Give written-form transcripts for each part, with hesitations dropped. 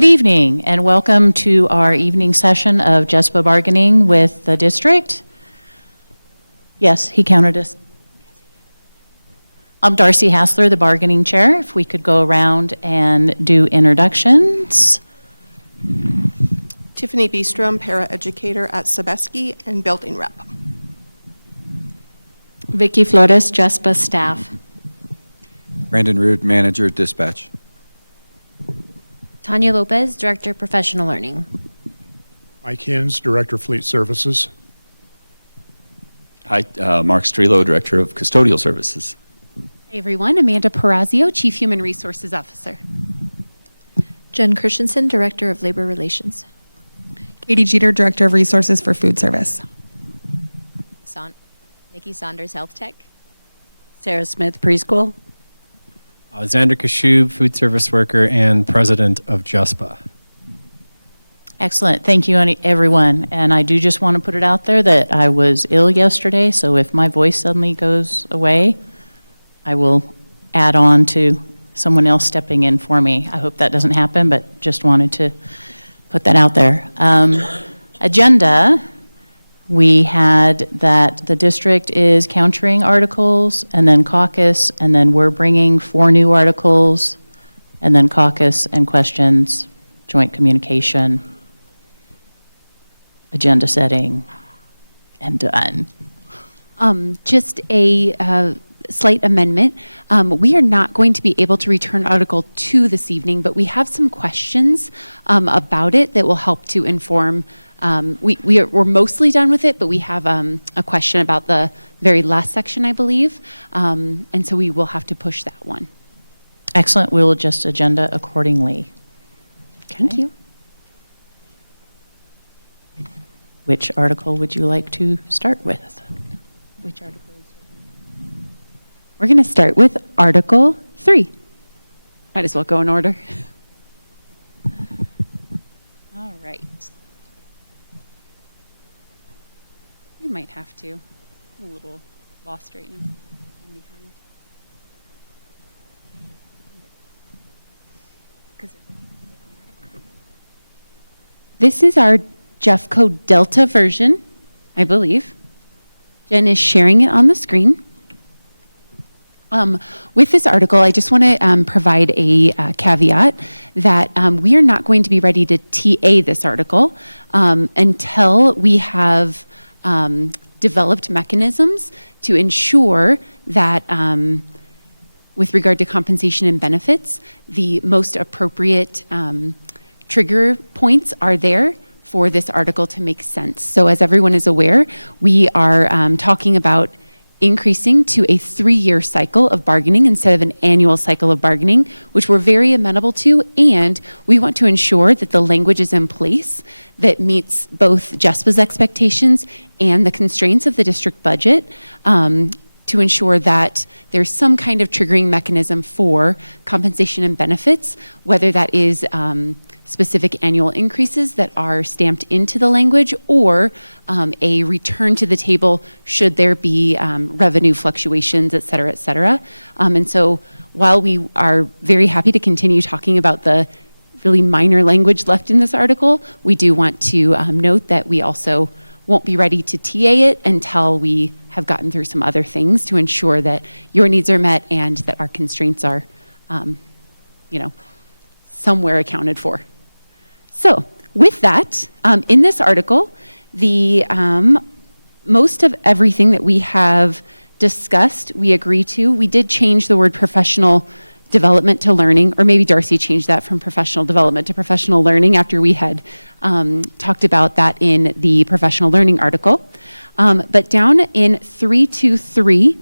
Good evening and welcome to our evening session of JESPA bargaining with the district. Yes, he counted us. I'm Darcy Hassler, the bargaining chair. If we could go around and do introductions. Tiffany Beestrom, paraeducator at Sobeski and building rep. Vicky Flores, JESPA staff. Brandon Rood, manager, dispatch. Tanya Lopez, Director, Professional Learning. Mike Hins, Director, Fleet Services. Hi, Mark Strelo, Director of Custodial Services. Hey everyone, Amanda Perazio, Chief Human Resources Officer. Jen Christensen, Director of Labor Relations. Katie Jeter, Director of Resources for Food Service. Nikki Saunders, Health Tech. Sarah Smith, Preschool. Xander Kashub, Food Service Worker and President of JESPA. Excellent. Thank you, everyone. And I do just want to put it out there that I was ill yesterday, so if my voice suddenly goes away, I will add on to someone else stepping in for me. I hope that doesn't happen, but just wanted to put that out there. Agenda, we had that the district is countering articles and then caucus, and then we're bringing 4 new articles, and then caucus and questions, joint communication, agenda setting, and done. Just a slight amendment. We are not going to be able to return Article 2 this evening, but we have some questions about it that will help to inform. We're mostly done with it, but we have a question about the very last section, I believe, and so we will have to push that one. Excellent. We'll adjust agenda accordingly. Okay. Thank you. Which article would you like to start with? Which article? We're going to start with Article 3. Might as well go in order. All right. You might have to. I'm a little lost right now. I'm behind. This is our Jeffco Delta version, I believe. Jen is sharing it on the screen. With this article, I just want to provide a caveat that we are not going to be ready to TA this article until we have developed mechanisms to ensure that with regard to compensation and benefits, the most appropriate trigger points are there for this article to make sense. So as everyone is aware, we are talking about increasing to a 3-year cycle of bargaining instead of an annual cycle of bargaining, which we're very amenable to, and we want to ensure that the language is in place that meets both JESPA's expectations and the constraints of the district budget to ensure that there's some kind of triggering mechanism for compensation and benefits, whether that is specific annual increases that are stamped into the language or a return to the table should there be revenue fluctuations, et cetera, et cetera. And so while we are very happy to continue talking about the really minor language left in this article, we do want to note that we also won't be ready to TA it until we have gotten through some other things to ensure that your needs are met and that our constraints are, somewhere accounted for. So with that, in this article, the most of everything that we have discussed, we agree to. We did change the word professional development to learning, or maybe Darcy changed that from professional development to professional learning after we had talked about that in the professional learning article. But down in 323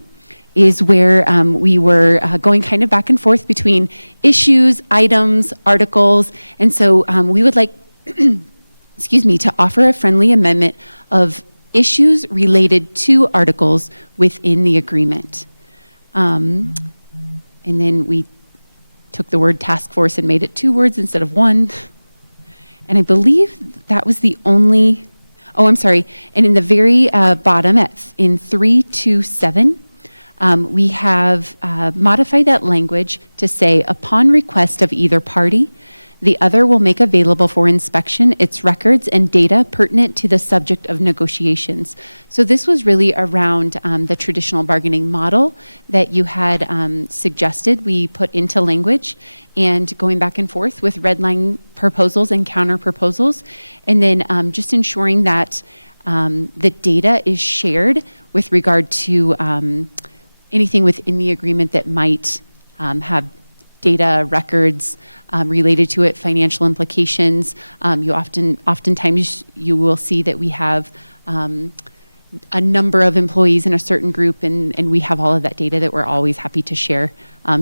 is where we were going kind of back and forth between issues, items, articles, and so we would like, to offer a friendly amendment of issues related to articles within the agreement. And then we took the word task force and made it 2 words instead of 1. And I believe that was the only, oh, I'm sorry. And in the very bottom in 327, we have modified that language to say, upon request of either party, The other will make available for inspection its records and data pertinent to the subject of negotiations. So this was really around the traditional bargaining model that you had suggested we put into language, and going back and forth with red line proposals and counter proposals, and then just ensuring that the data is shared with regard to anything within the agreement that might have data records related to it, financial implications. Oftentimes you will see that we have a number of employees in a certain group, and we have all of that data that we're always happy to share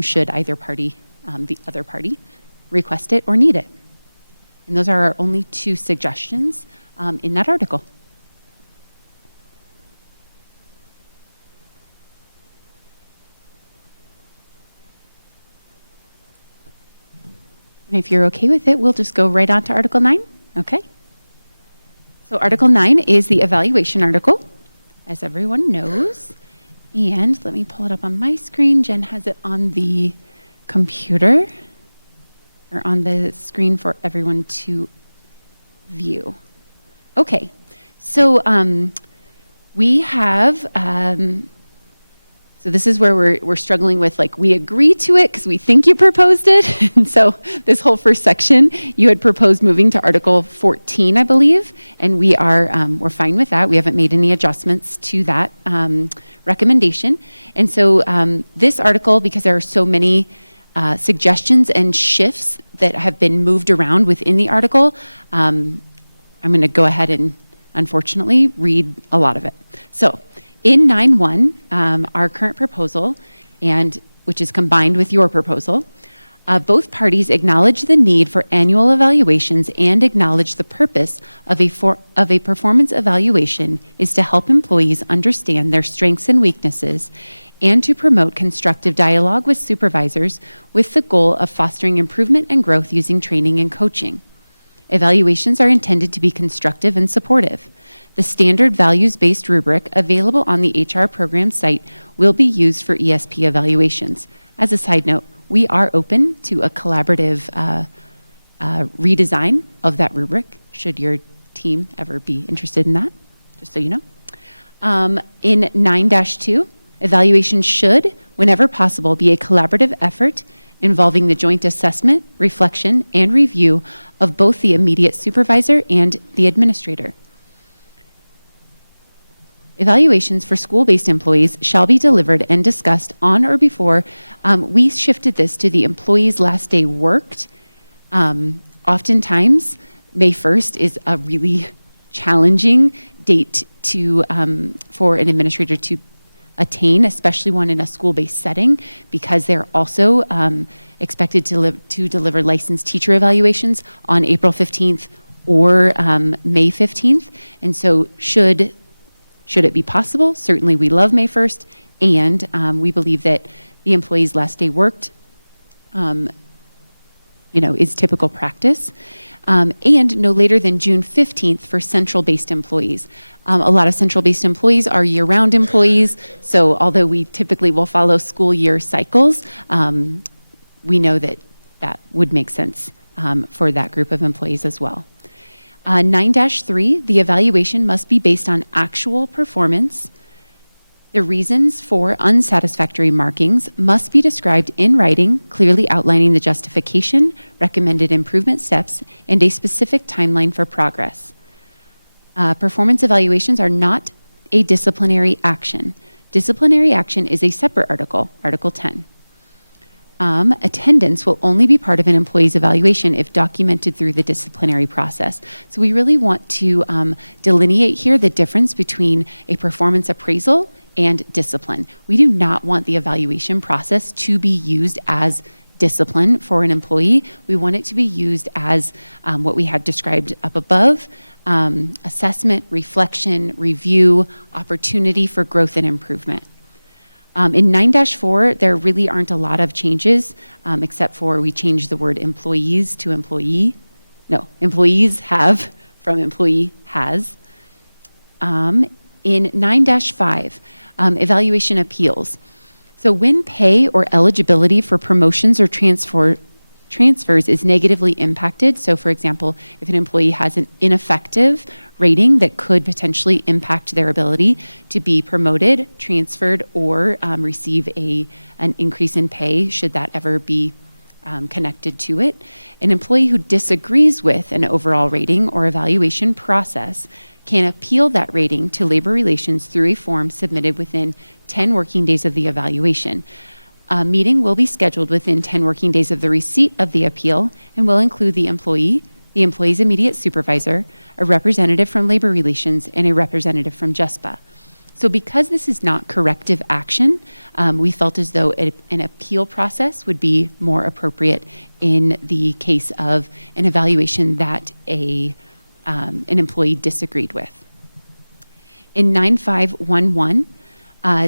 should either party, the other party, request it or need it. And those are our only 2 suggestions in that article. And if you're okay with it, we'll just go right on to Article 9. Okay. So Article 9 is the evaluation article, as everyone knows. And let me pull it up on my screen. Jen has it on the computer, or on the screen for everyone to view. Okay. So we have... So this is where we're struggling with, like, we agree to it because we think you proposed it. And so this whole first section, you had proposed moving to Article 14, I believe, and we're fine with that. We haven't made any adjustments to that recommendation. And so this article, because there are so many suggestions and shifts that have been moved around within the article, I'm going to go ahead and, unfortunately, read a lot of it. So in 9.1, our current proposal, and which is combined with your proposal, both parties acknowledge the need for annual evaluations and acknowledge the purpose of a performance evaluation is to help employees understand their strengths and weaknesses and to promote constructive dialogue with supervisors with the goal of fostering improvement and growth using training and coaching. Evaluations are intended to be constructive and supportive. The standard values-based rubric available on the HR program site will be used for ESP evaluations. As a side note, we are open to a collaborative redesign of that rubric, should your team ever be interested in that, just so you know. In 9-2, evaluation should, whenever possible, be a collaborative effort involving the joint assessment, reflection, and review of both the immediate supervisor and the administrator. Evaluations for school-based employees shall be delivered and discussed on or before. We shifted this to the employee's last day worked. Oftentimes, May 1st is a really challenging date for an administrator to attain, especially one in a school-based setting, because they're also expected to deliver licensed teacher evaluations on April 15th or May 15th. And so should it be possible, certainly we love May 1st, and we believe that the employee's last day worked is typical practice. And no later than June 15th for central-based employees. A lot of central-based employees are year-round employees, so although we typically will follow school year cycles, we know that that would make sense for that group of employees as well. 9-3, the evaluation must be based on actual performance. The reasons for unsatisfactory markings must be described in writing, clearly outlining the justification, recommended improvement steps, and a specific timeline for progress. Performance evaluations are not a disciplinary action. Disciplinary action is a separate article, Article 10. Attendance will only be part of an employee's evaluation if documented through the disciplinary process. So we really want to delineate here the difference between a performance appraisal and discipline. We do not want the evaluation process to be used as discipline for an employee. We want it to be used as what we had described up above, assessment, reflection, review, opportunity for growth and improvement. In 9-4, there really aren't a lot of changes, except for we changed the word employees to employee. No, employees have from employee has. In 9-5, evaluation appeals. So when pay or eligibility for promotions or transfers is negatively impacted. So, for example, if an employee has an ineffective rating that could potentially impact their ability to be promoted, transferred, or receive an increase in pay, should that ever be connected to it. An employee who disagrees with an overall rating or evaluation process can appeal that rating to Labor Relations through a form submitted within 10 working days of the evaluation. A meeting will be scheduled within 10 working days of the receipt of the appeal and will include the employee's immediate supervisor, a representative from Labor Relations, and a representative from JESPA. So because this is not corrective action, we felt as though an appeal process would be more appropriate in the case of an evaluation that an employee disagreed with. In 9511,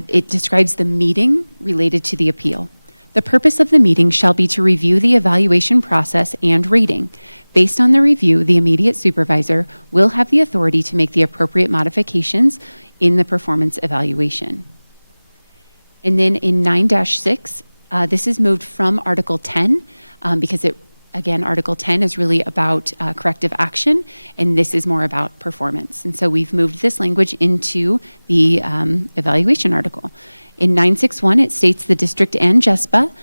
it describes the meeting related to the appeal. The purpose of the meeting shall be to review the evaluation process and rating. Based on the review, the immediate supervisor will have the authority to make the appropriate modifications in the performance evaluation. And then in 9-6, this is moved from Article 10 because Article 10 is really about corrective action, and this is more about performance. And so we've moved this language into the evaluation article. In 961, it states the district and JESPA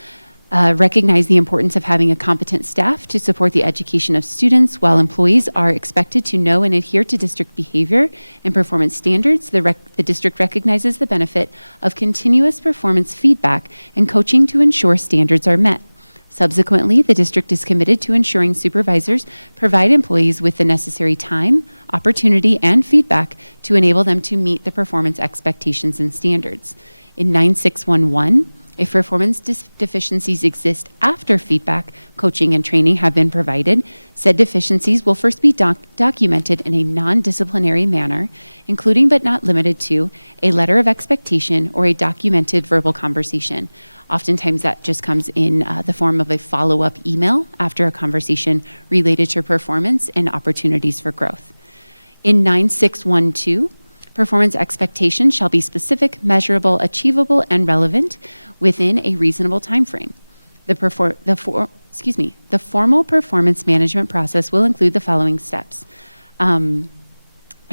recognize the importance of having a competent staff to support the education of students. While employees are expected to know and adhere to district behavior and performance standards, the district recognizes the benefit of continuous performance feedback and coaching to ensure standards are met. Subsequently, the district is committed to ensuring supervisors provide employees with the necessary time, opportunity, and feedback to enable them to meet the performance expectations and standards. In 9611, if performance deficiencies exist after feedback, coaching, and training have been provided, said deficiencies will first be documented in a non-disciplinary manner, including but not limited to a letter of expectation or a documented verbal conversation. Oftentimes that just comes in the form of a follow-up email after a conversation related to performance and opportunities for growth. In 9612, performance expectations shall be specific, measurable, achievable, and relevant within a reasonable time frame. The formal performance management process will include the following steps. I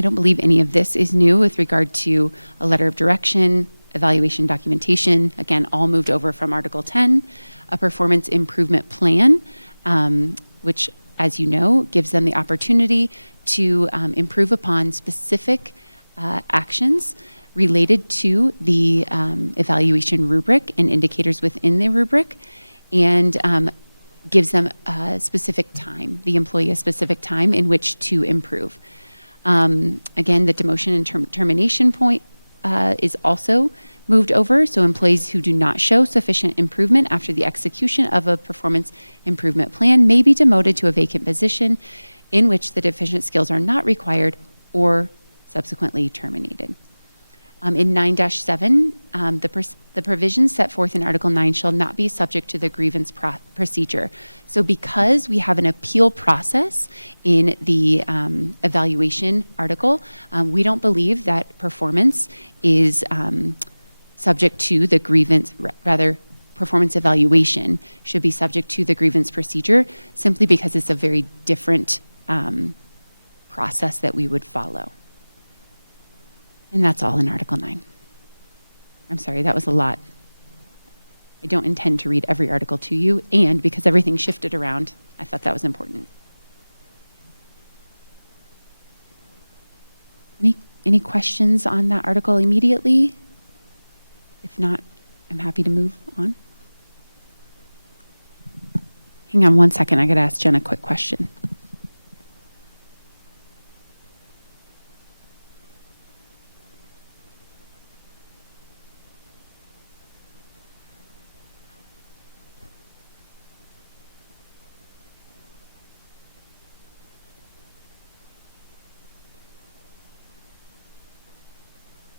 don't believe any of this is new with regard to a letter of direction, evaluation documentation, again, all moved over from Article 10, a performance improvement plan, which, as you know, gives them the opportunity to improve upon specific actions related to the evaluation rubric and indicators within the rubric, and gives them a specific time, the employee a specific time in which to improve. Again, the demotion and termination point is also moved over, so employees who do not show sufficient improvement after the execution of a performance improvement plan may be demoted to a vacant position in which the deficient skills are not required or subsequently terminated. In 9-7, the provisions set forth in Article 9 shall not be subject to the grievance procedure. So because we have an appeal process in the evaluation article, we don't believe that performance is subject to the grievance, rather performance evaluation should be subject to the grievance procedure, simply because it's a very different process that we would follow. And that's all in Article 9. I'm sorry, that was a lot. I don't intend to read every article to you, and because everything shifted around, I thought that was important. Any questions on that article immediately? If not, I'm happy to move on. Hang on one second, I gotta ask Jen a quick question.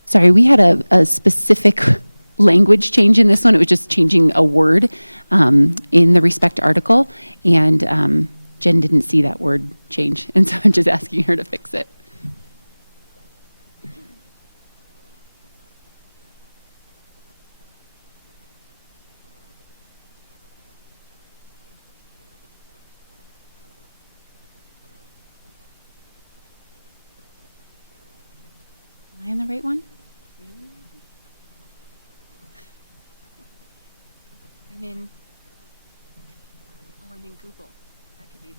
Sorry, we had a specific language change in this one. It was just changing a word in the respect article, and Jen didn't see that word change, and so I'm just asking her to fix it. I'm in Google. That could be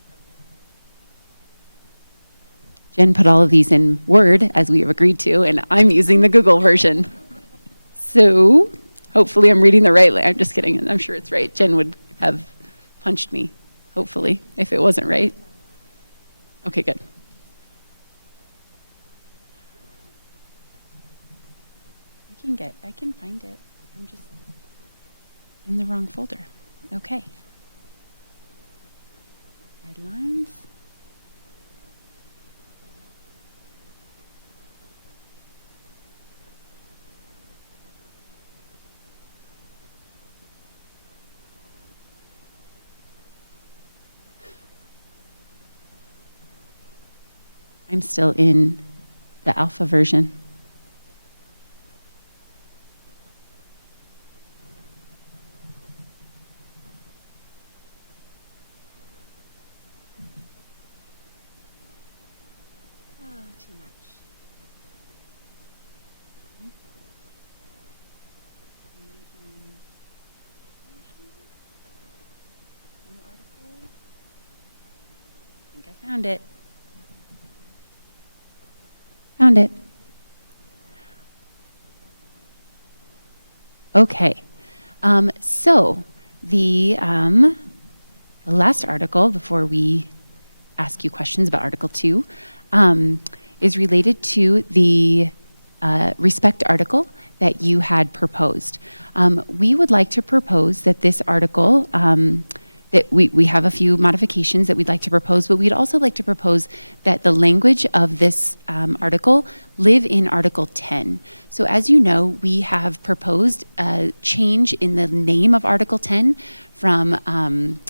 Jen put all of these in Word, as we have agreed to, and I'm using the Google version. So hopefully I'm reading the right. I'm just kidding. I'm sure it's right. Jen would have punched me, hopefully, if it wasn't right. Okay, good. I can find it. I'm just in the wrong folder. Okay. Headlines. I'm still in the alpha version. Oh, too much. New article. I think I found it. Found it. Okay. So the last article, before we ask you questions about Article 2, is related to the respect article that you had proposed. We would like to propose that this article, that we have a few modifications that we'd like to propose, but we'd also like to propose that the language of this article live in Article 10. So as you know, we have proposed a change in the name of Article 10 from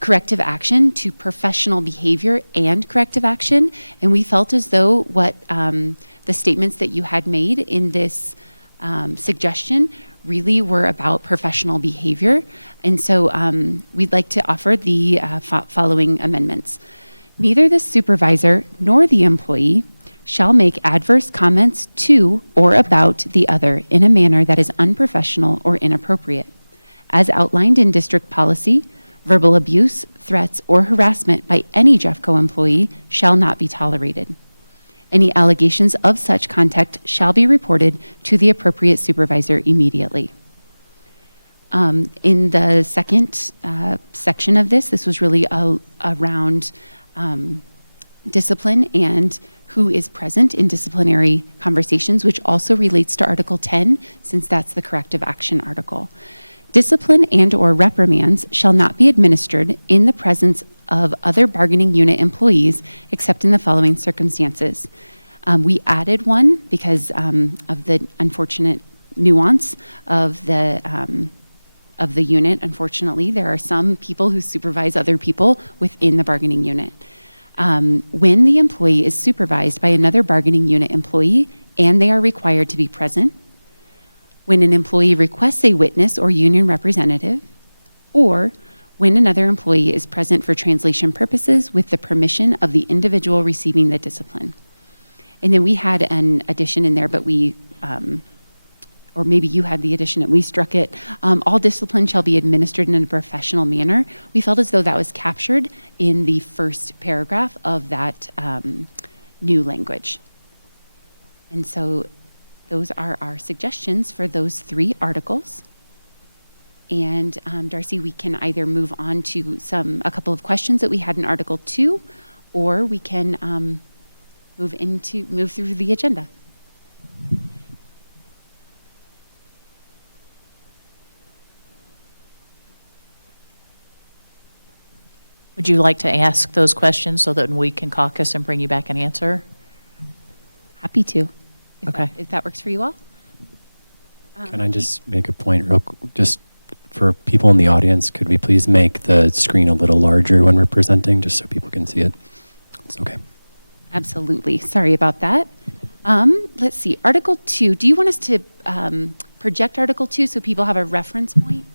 corrective action to professional behavior and corrective action. And we felt as though what the statements that you had made in this suggestion really were about professional behavior. And so we'd like to offer the following amendments. Neither the supervisor nor the employee shall make adverse comments to or about the other in a manner that is unprofessional or inappropriate. As outlined in district policy, verbal abuse, threats, or harassment by any Jeffco employee shall not be tolerated. Any allegations of such conduct shall be reported to the appropriate supervisor immediately. In the second section of this was really around discipline and who is present in disciplinary conversations, which also relates to Article 10, since that's the corrective action article. Discipline and/or reprimands shall not be administered in the presence of other bargaining unit employees except in the following circumstances. We added one because of the unfortunate nuance of the unit. Unfortunately, there are some people who supervise other people within the bargaining unit. When the employee is supervised by another bargaining unit employee and they are required to be present, when an employee requests a witness or union representative, or when another employee is present for translation purposes with the permission of the individual receiving the discipline. And then we had an addition in there, but we, or maybe you had the addition and we struck it. All discipline shall be administered in a professional manner. We felt as though that was captured in the first paragraph of that new language. And so those are our suggestions for those three articles. And Darcy, we can either move on to a couple of questions that we had in Article 2, or we can move through the agenda. Would you like to ask those questions so that we can caucus and bring you back an answer? Happy to. Okay. If that works for you all. Can I just make a point just for people in the audience, could we please make the screen a little larger when we're presenting, just so people can see it? It's okay. Absolutely. Sorry about that. Let's see. Article 2. Do you want us to project Article 2 so people have a reference point?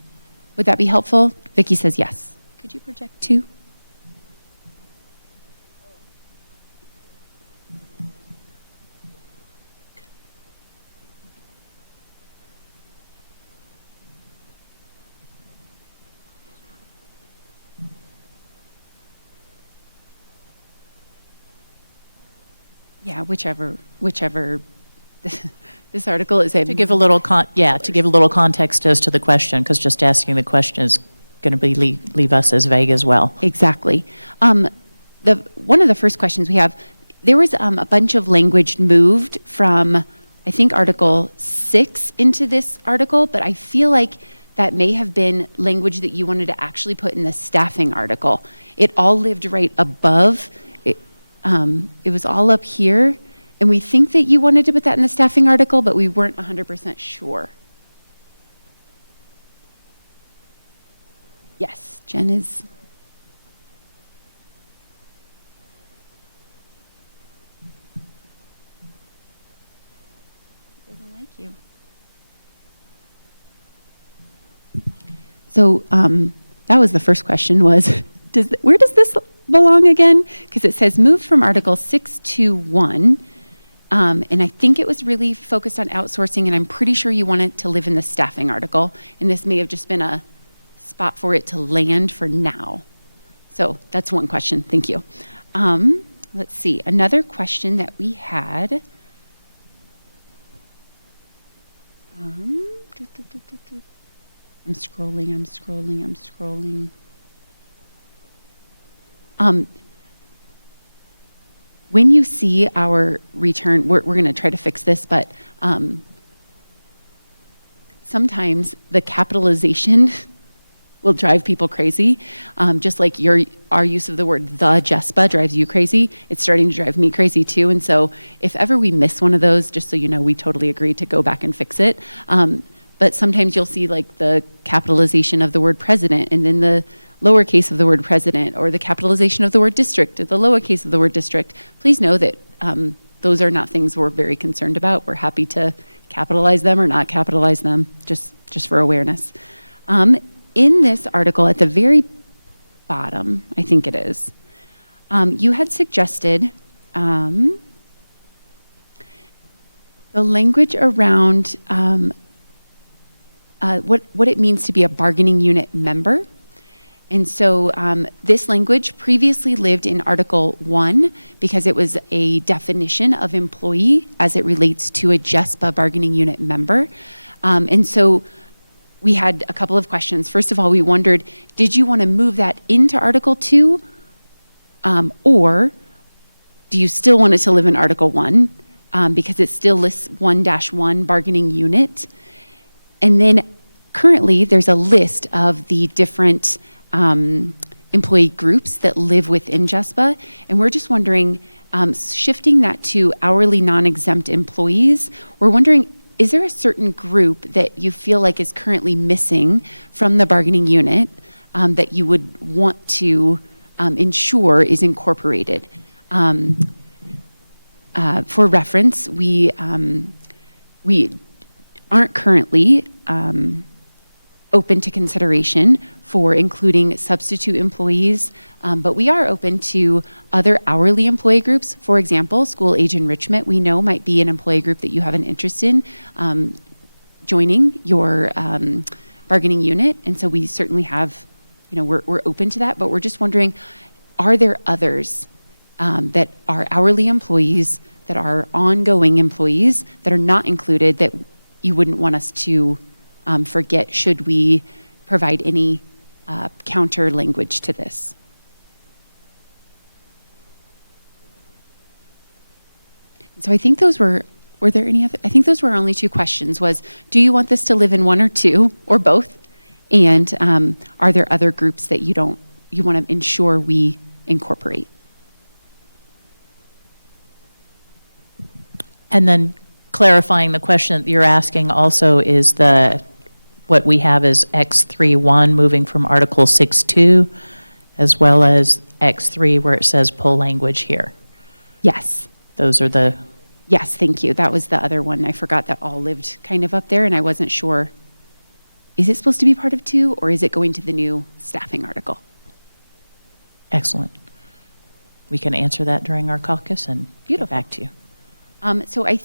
Would that be helpful? Vicki says yes. Could you project 2? Yeah, whichever this article is a. To give a little to give a little context as to the question, because just asking the question is going to be leave us as vague as well. Exactly. One of the first questions we have, there was a bunch of language moved from, I think, Article 6 into this article, but I feel like that may have been language that you wanted to actually put in the staffing article. It all lived right above. It was all up here, and we think that you wanted to put that in the staffing article, but we weren't 100% sure. Yes, Jen is. Doesn't like you. So that was the first question was, where does this belong again? Because it says move from Article 6 to 1. And I think it was really focused on outsourcing, and I'm pretty sure you want it to live in the staffing article. And this may have just been a spot for it to land for now. So that's one question. Thank you. Let's see. Another question that we had. I'm scrolling. When you see our return, we're going to try to fix this, but sometimes the capitalization will drive people crazy. Just like our use of the word the JESPA drives you crazy, it's starting to drive me crazy too. And so if ever we miss one of those, just so you know, we totally agree to go back and fix it. But sometimes you'll see like the capitalization of the word president and then the lowercase of the word president, or the capitalization of the word district, or the lowercase of the word district. Please know that those are not things we're very concerned about. We're happy to capitalize them or not capitalize them, just for awareness. In this article, at the very bottom, I think it is, you had suggested the language around what it means to be a bargaining unit member. And so this language previously lived in Article 1 because it was a definition of employee as it relates to a JESPA bargaining unit member. And so we had a couple of questions. First of all, we wondered, did you want to move that into Article 2? Or do you still want it to live in Article 1? Because it still lists 1-1 bargaining unit. And then currently there's a list of the different employee groups that live within JESPA, and we're just wondering, shifting that to hourly non-exempt employees, we're wondering, is there a certain group that you feel like is currently missing from the bargaining unit that you would want to ensure is incorporated? For reference, we aren't currently open to consideration for including substitute employees, but we are open to other hourly employee groups. For example, school age enrichment, we know might be an employee group that you have an interest in joining your bargaining unit. And so we certainly have, we're open to that, but we're just wondering, are there others that are hourly employees, that are ongoing employees, that are not included, that you wouldn't want us to forget should we provide any counter language to this? So I think those were there any other? I think those were our only two questions, was do you want this to live in 1 or 2 or both? And are there other groups that you want to ensure we incorporate? And then clarifying the question that you're asking also is what we have is X3.1 moving from Article 6.2, as well as X3 where it says pull language here. Yes. Those are the... Yes, thank you. That was the other one. I forgot that all lived kind of up there, and I wasn't sure, is it supposed to be part of 2, or is it going to the new staffing article? Excellent. We can answer that during our caucus and get back to you. So I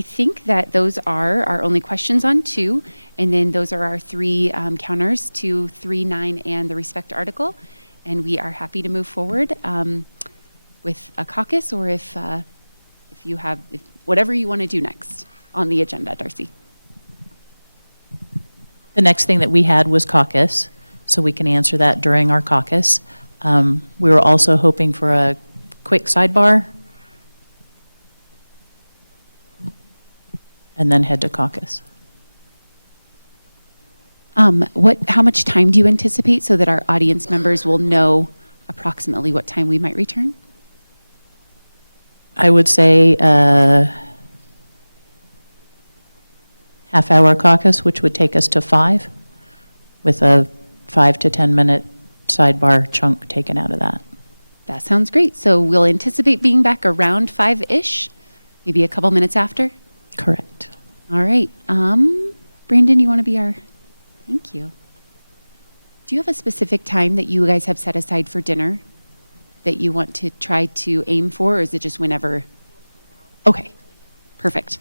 think that those are our only questions on 2, and then those are our 3 counters to 3, 9, and the respect article. And we are happy to move forward with a caucus, or if if you have, whatever you want to do next on the agenda, Darcy. The next thing that we had was caucus, so we can answer that during our caucus. We were also hoping for a quick sidebar and then head to caucus. How much time do you anticipate so that our audience members will know approximately what time we might return? I would say half-hour caucus, which would take us to 5, with a 5 to 10-minute sidebar chunk taken out of that. That sounds great. So we'll anticipate being back around 5-ish, maybe a couple minutes after. Correct. All right. Brandon, you want to be our, thank you. Do you have a specific time that you guys have set aside for dinner that you want to try to aim for, or is it just whenever? Okay, perfect.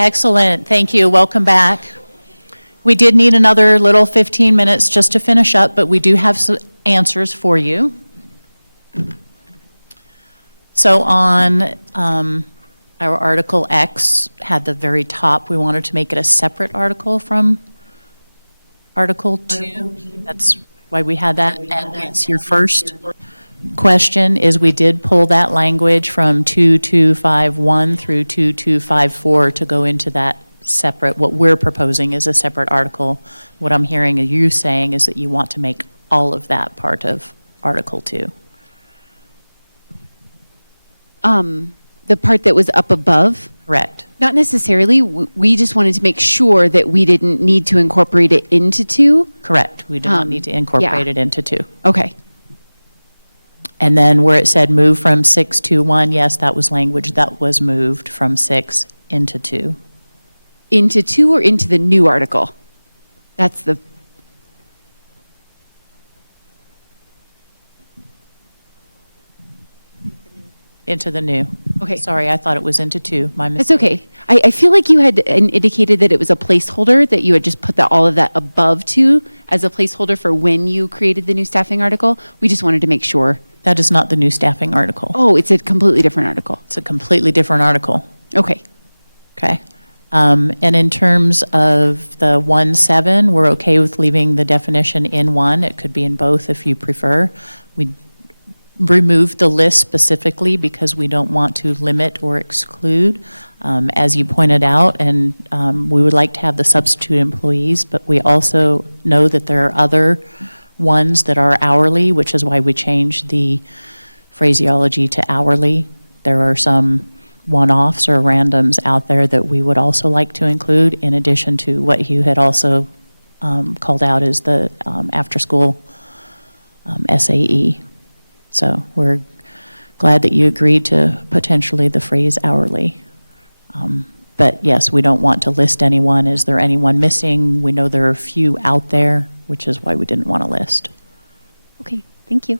Excellent, thank you, welcome back. We did need another little 15 minutes just to finish up, but we do have some answers for you. So on our Article X, had the very top, we wanted to make it a separate article from Article 2. That's why we had that. And yes, your first question is we did pull that language from 2251 through 2254 to go into that separate, what we're proposing is a separate article. What I'm hearing you saying is that you want to make all of that part of Article 2. The part that was up above? Correct. Not necessarily. We just wanted to make sure that we didn't need to incorporate it into 2. Correct. We do not need to incorporate yeah. it into 2. Okay. And then where it said move from 6 to 1, yes, that was language that was moved from 6 into 2. Into 2 or into the new article? That's the, Into the new. Okay. Sorry, I thought it was into 2. My that's mistake. okay. I feel like you had indicated that it was a placeholder, that you had just put all of that above 2 as a placeholder for when you created the new staffing article. We just wanted to make sure. That is not the new staffing article. Oh, it's a completely different article. It's a completely different article. Okay. Okay. And in terms of the 1.7, we're okay with leaving the definition in 1. It could be in both if you prefer. We removed the list specifically because we don't want to limit or exclude, as you pointed out, and we would like to have the substitute employees, but we also know that there are other ones that are hourly, which is why we changed the phraseology to hourly. There are some one-offs or randoms out there that we would also like to include, in addition to what you had also called out as the after-school SAE. So we're glad that you agreed to potentially the phrase hourly. But yes, we don't want to list anyone. Is there anyone missing? We know there are a few out there, which is why we didn't want to list. Okay. Thank you.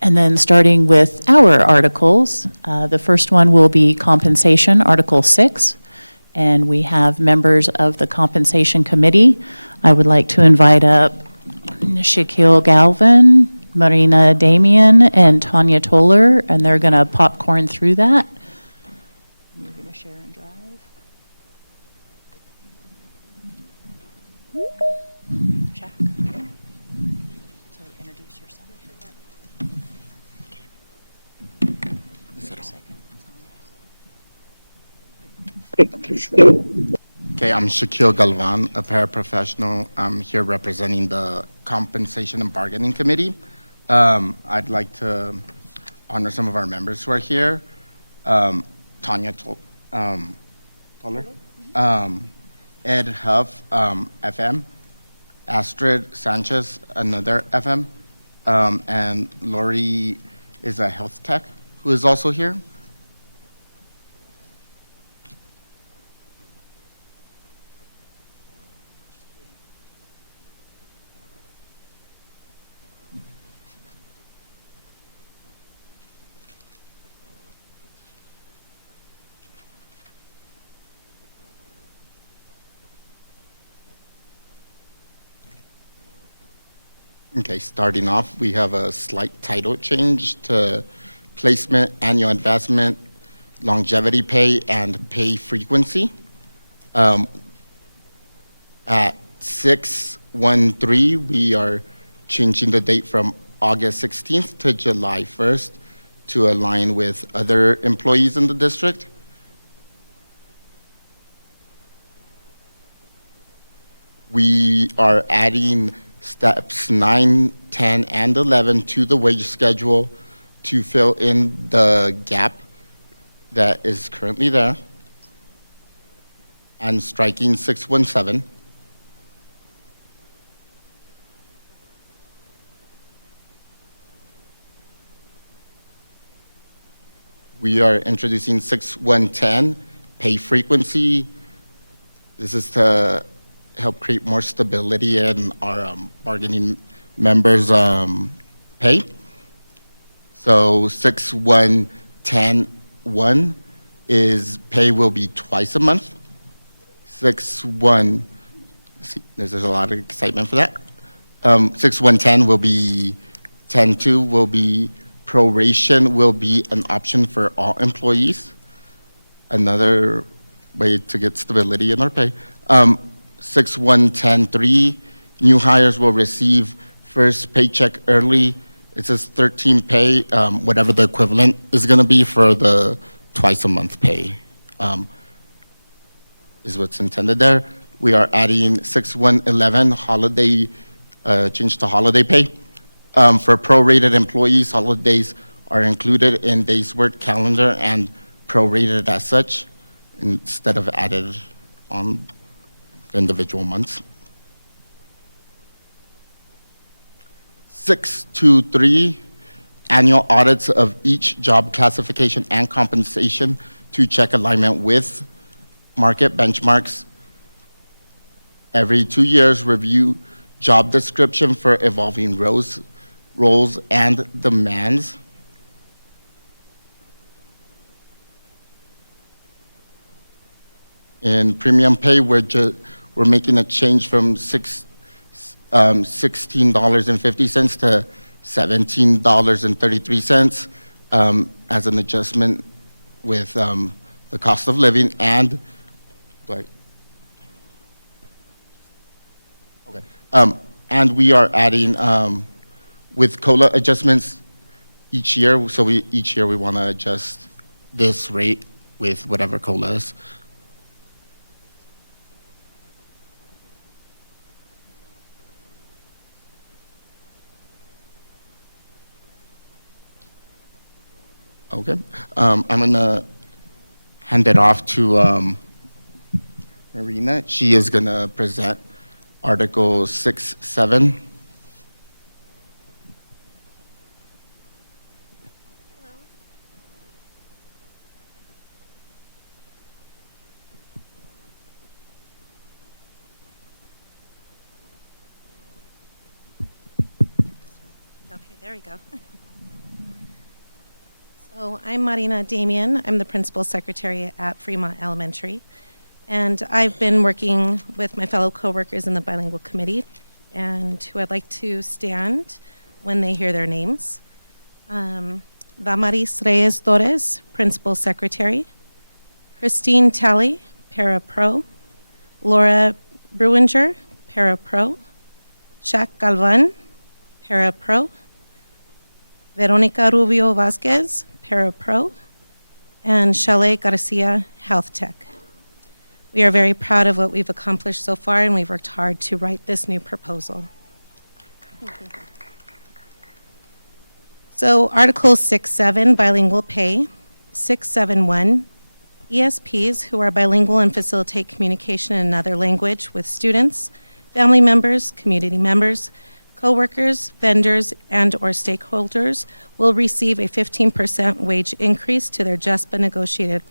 And then starting with our articles, the first one will be compensation, Article 6. And we have members of the Compensation Committee. I would like to invite up Shaquille Galvin, Marina Damian, and Tanya Toller, and they're going to popcorn through that. We're going to share and drive. Jack. So introduce yourself. Okay, I'm Shaquille Galvan, a paraprofessional. I'm here representing the Compensation and Bargaining Committee. I'd like to honor some of our members who are here. Tanya Toller, Ed Huff, FM, Astrid Sanchez, another FM, and Lori is a health tech who is also here. Okay, starting off, we have a slight title change to placement, annual investment, longevity pay, and pay frequency. At 6/13, we are changing the date from August 16th to July 1st to align with other employees in the district. We are adding steps 9, 10, and 11 to the wage schedule to fill in the gap that is currently there, and striking 617. We are introducing 6110, pay frequency. This is to help create more stability in our bargaining members' pay. So 6/1/10/1 is pay will be twice a month. 6/1, see, there's a lot of excitement for that. 6/1/10 will be 10/2 will be proration will be an option for all employees. Another way to get stability in our pay. 6/1/10/3, new hires will receive first paycheck early. It says 13 pay, whatever the equivalent is going to be for the twice a month pay, is what's intended there. We are adding 6/1/11 holiday, change to holiday pay. For prorated employees, holidays are included in days work calendar and prorated as such instead of added on individual months. 6/2/3, annual audits of each job classification and compensation to check alignment with market benchmarks. Every 2 years, review job description for evolving roles and demands. In premium pay, we're making a change from $16.50 to $17.33 as an adjustment with the cost of living and and we are adding with COLA adjustments each year. So each year we want to adjust this rate with whatever COLA is. Okay, I'm gonna hand it off to Marina. She is gonna present Article 6-7. Okay, there we go. So I'm Marina Damian. I'm the principal secretary at Fremont Elementary. And I've been working with my fellow coworkers in the bilingual committee and who I'd like to stand when they hear their names. Damaris Reyes Torres, principal secretary. Christine Talley, para-pro. Laura Bruinger, para-pro. Shaq Galvan, para-pro. Veronica Rubio Vasquez, para-pro. And Chalet Garcia, health tech. We are very proud of what we've accomplished so far, and we've worked hard to write this new proposal. So Article 6-7, bilingual pay. 6-7-1, ESPs who are bilingual and facilitate communication in another language with students, family members, community members, coworkers, vendors, and/or stakeholders will receive a 15% wage increase to their JESPA negotiated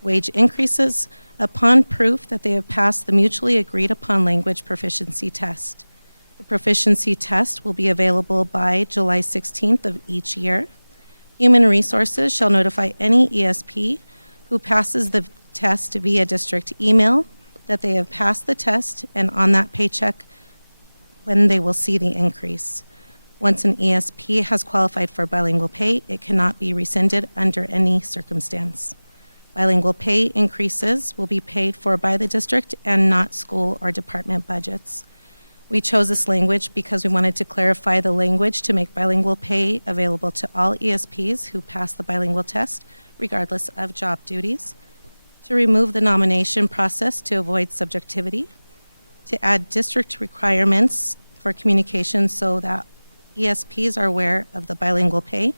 wage increases upon proof that they have passed the mutually agreed upon language proficiency test. The proficiency test will be available by July 16th of each year. Human Resources shall notify any ESP who passes the test via district email that they have passed the test and on that paycheck when they will see the increase. Once an ESP has qualified for bilingual pay, it cannot be rescinded under any circumstance. Bilingual pay increases will be paid for by the district and not school or department budgets. We chose this language because we wanted to clarify the language to make bilingual pay available to all ESPs who pass the bilingual test, regardless of job duties, to remove the nomination process to avoid subjectivity, to add district requirements for communication so that ESPs are aware of the bilingual pay,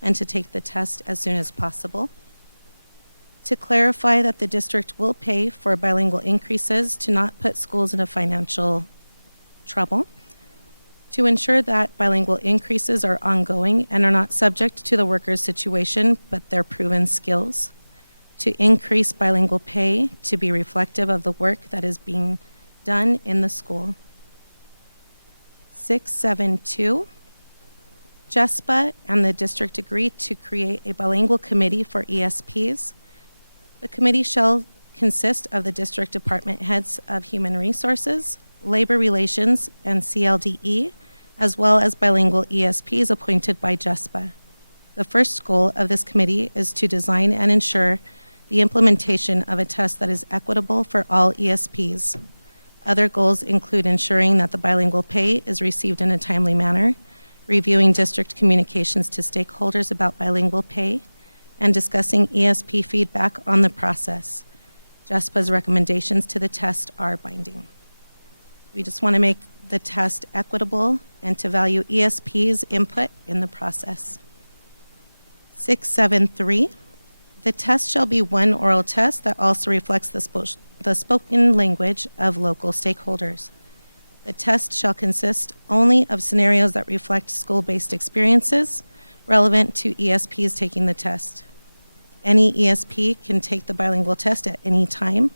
and to take the test as soon as possible, to clarify that the district will pay for bilingual increases to not put schools into financial trouble, to ensure that bilingual increases are ongoing and are not subject to the worker's situation, but their proven skills, to increase bilingual pay to be reflective of the work that is being done in the school. 6-7-2, JESPA and the district agreed to create a bilingual committee for ESPs. The committee shall consist of the district department heads of human resources, labor relations, and CLDE, as well as bilingual ESPs appointed by JESPA. The first goal of this committee is to design and ensure the implementation of a test that is equitable for all ESPs. Other goals include ensuring that the bilingual pay is received in a timely manner, reviewing district communications to stakeholders about bilingual pay, and discussing ESP feedback on the process. JESPA's recommendations to the test are binding. We just want to make the test equitable and to value ESP's input in the process. 673, the test shall be one oral test that also reflects the spoken language of local stakeholders. The test shall consist only of scenarios that reflect school-based experiences relevant to ESPs taking the test. Any ESP can take the bilingual test at any time.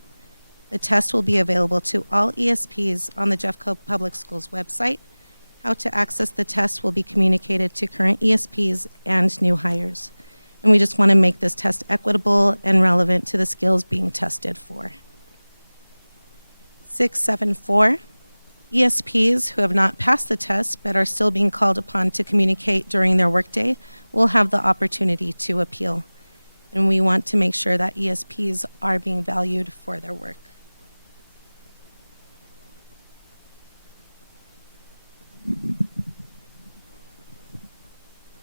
The test will be available to all ESPs on the Jeffco Public Schools website. How to access the test will be communicated to current ESPs and new hires. And we just want to make this test equitable and relevant to the skills being tested for. 674, ESPs who have not passed the test but are still being called upon to communicate during their workday will have the opportunity to appeal. And we want to make sure that ESPs are being valued for their work.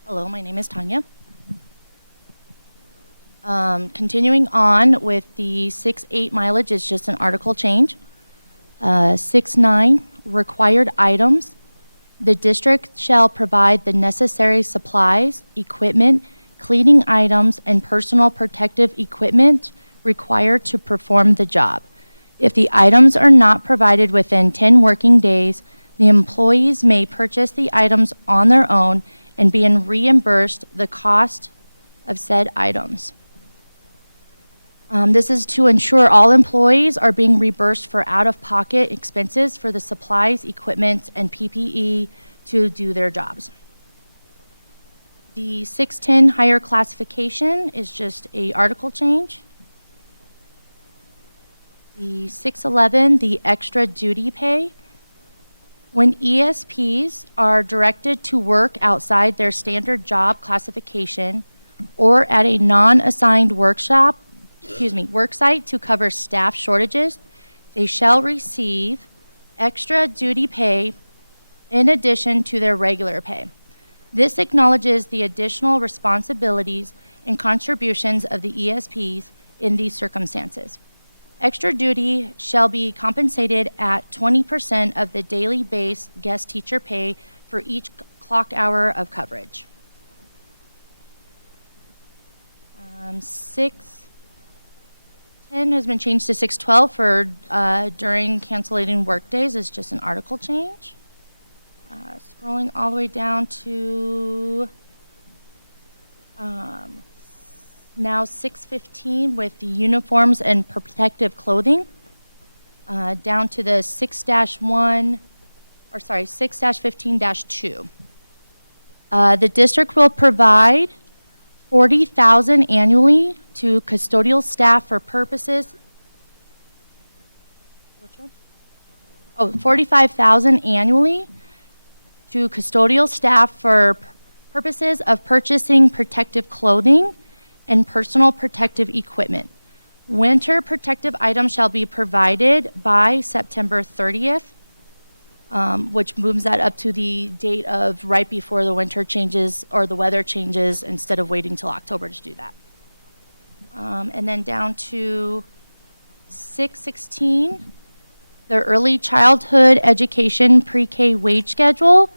Hello, my name is Tanya. Continuing on with the 6-8 mileage is just an article change. 6-9, required items. The district shall provide the necessary supplies, equipment, cleaning items, and personal protective equipment required to perform the job. If the items are not provided within 10 working days, the employees may purchase the items on their own and be reimbursed the cost of said items. This is to ensure all employees are being reimbursed for out-of-pocket expenses for the supplies, equipment, and PPE to do their jobs. The 610 higher classification is just a article change. The 611, the extra duty pay. When ESPs are directed to work outside their standard job classification or at a non-assigned work site to cover staff shortages, they shall receive extra duty pay in addition to their regular pay. This acknowledges the additional responsibilities and contributions of the ESPs in these circumstances. Extra duty shall be compensated at 20% of the daily base guest teacher pay for each clock hour of coverage. 610 has been changed to 612 for during cancellating work days. It's just an article change. Scrolling all the way down to now 615 with the uniforms and protective clothing, down to the 6-15-2. The district will provide $40,000 annually to custodial staff for purposes. Which one? Oh, $45,000 annually to custodial staff for purposes of purchasing protective clothing and personal protective equipment. Winter protective items shall be provided by September 30th, which moves that up to the date of right before the winter changes or the weather changes instead of waiting till October to do that. And then down to 616, the early childhood education pre-K wage schedule,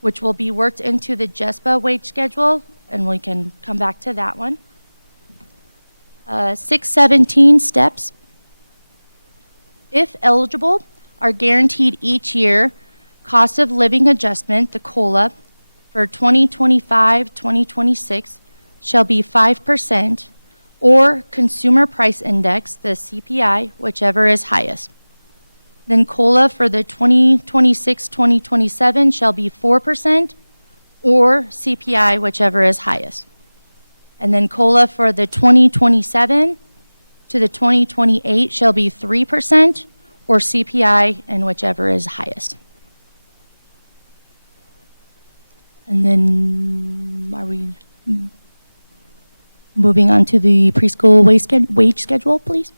which will be worked into the JESPA wage schedule, and we can come back to that one. 617 steps, if eligible, are guaranteed each year. Cost of living adjustment, the COLA, for 2025-2026 shall be 5%, or consumer price index, the CPI, whichever is highest. Then COLA for the 2026-2027 shall be 4%, or CPI, whichever is highest. And then COLA for the 2027 to the 2028 shall be 3% or CPI, and whichever is highest. And then are we moving on to the preschool wage schedule, please?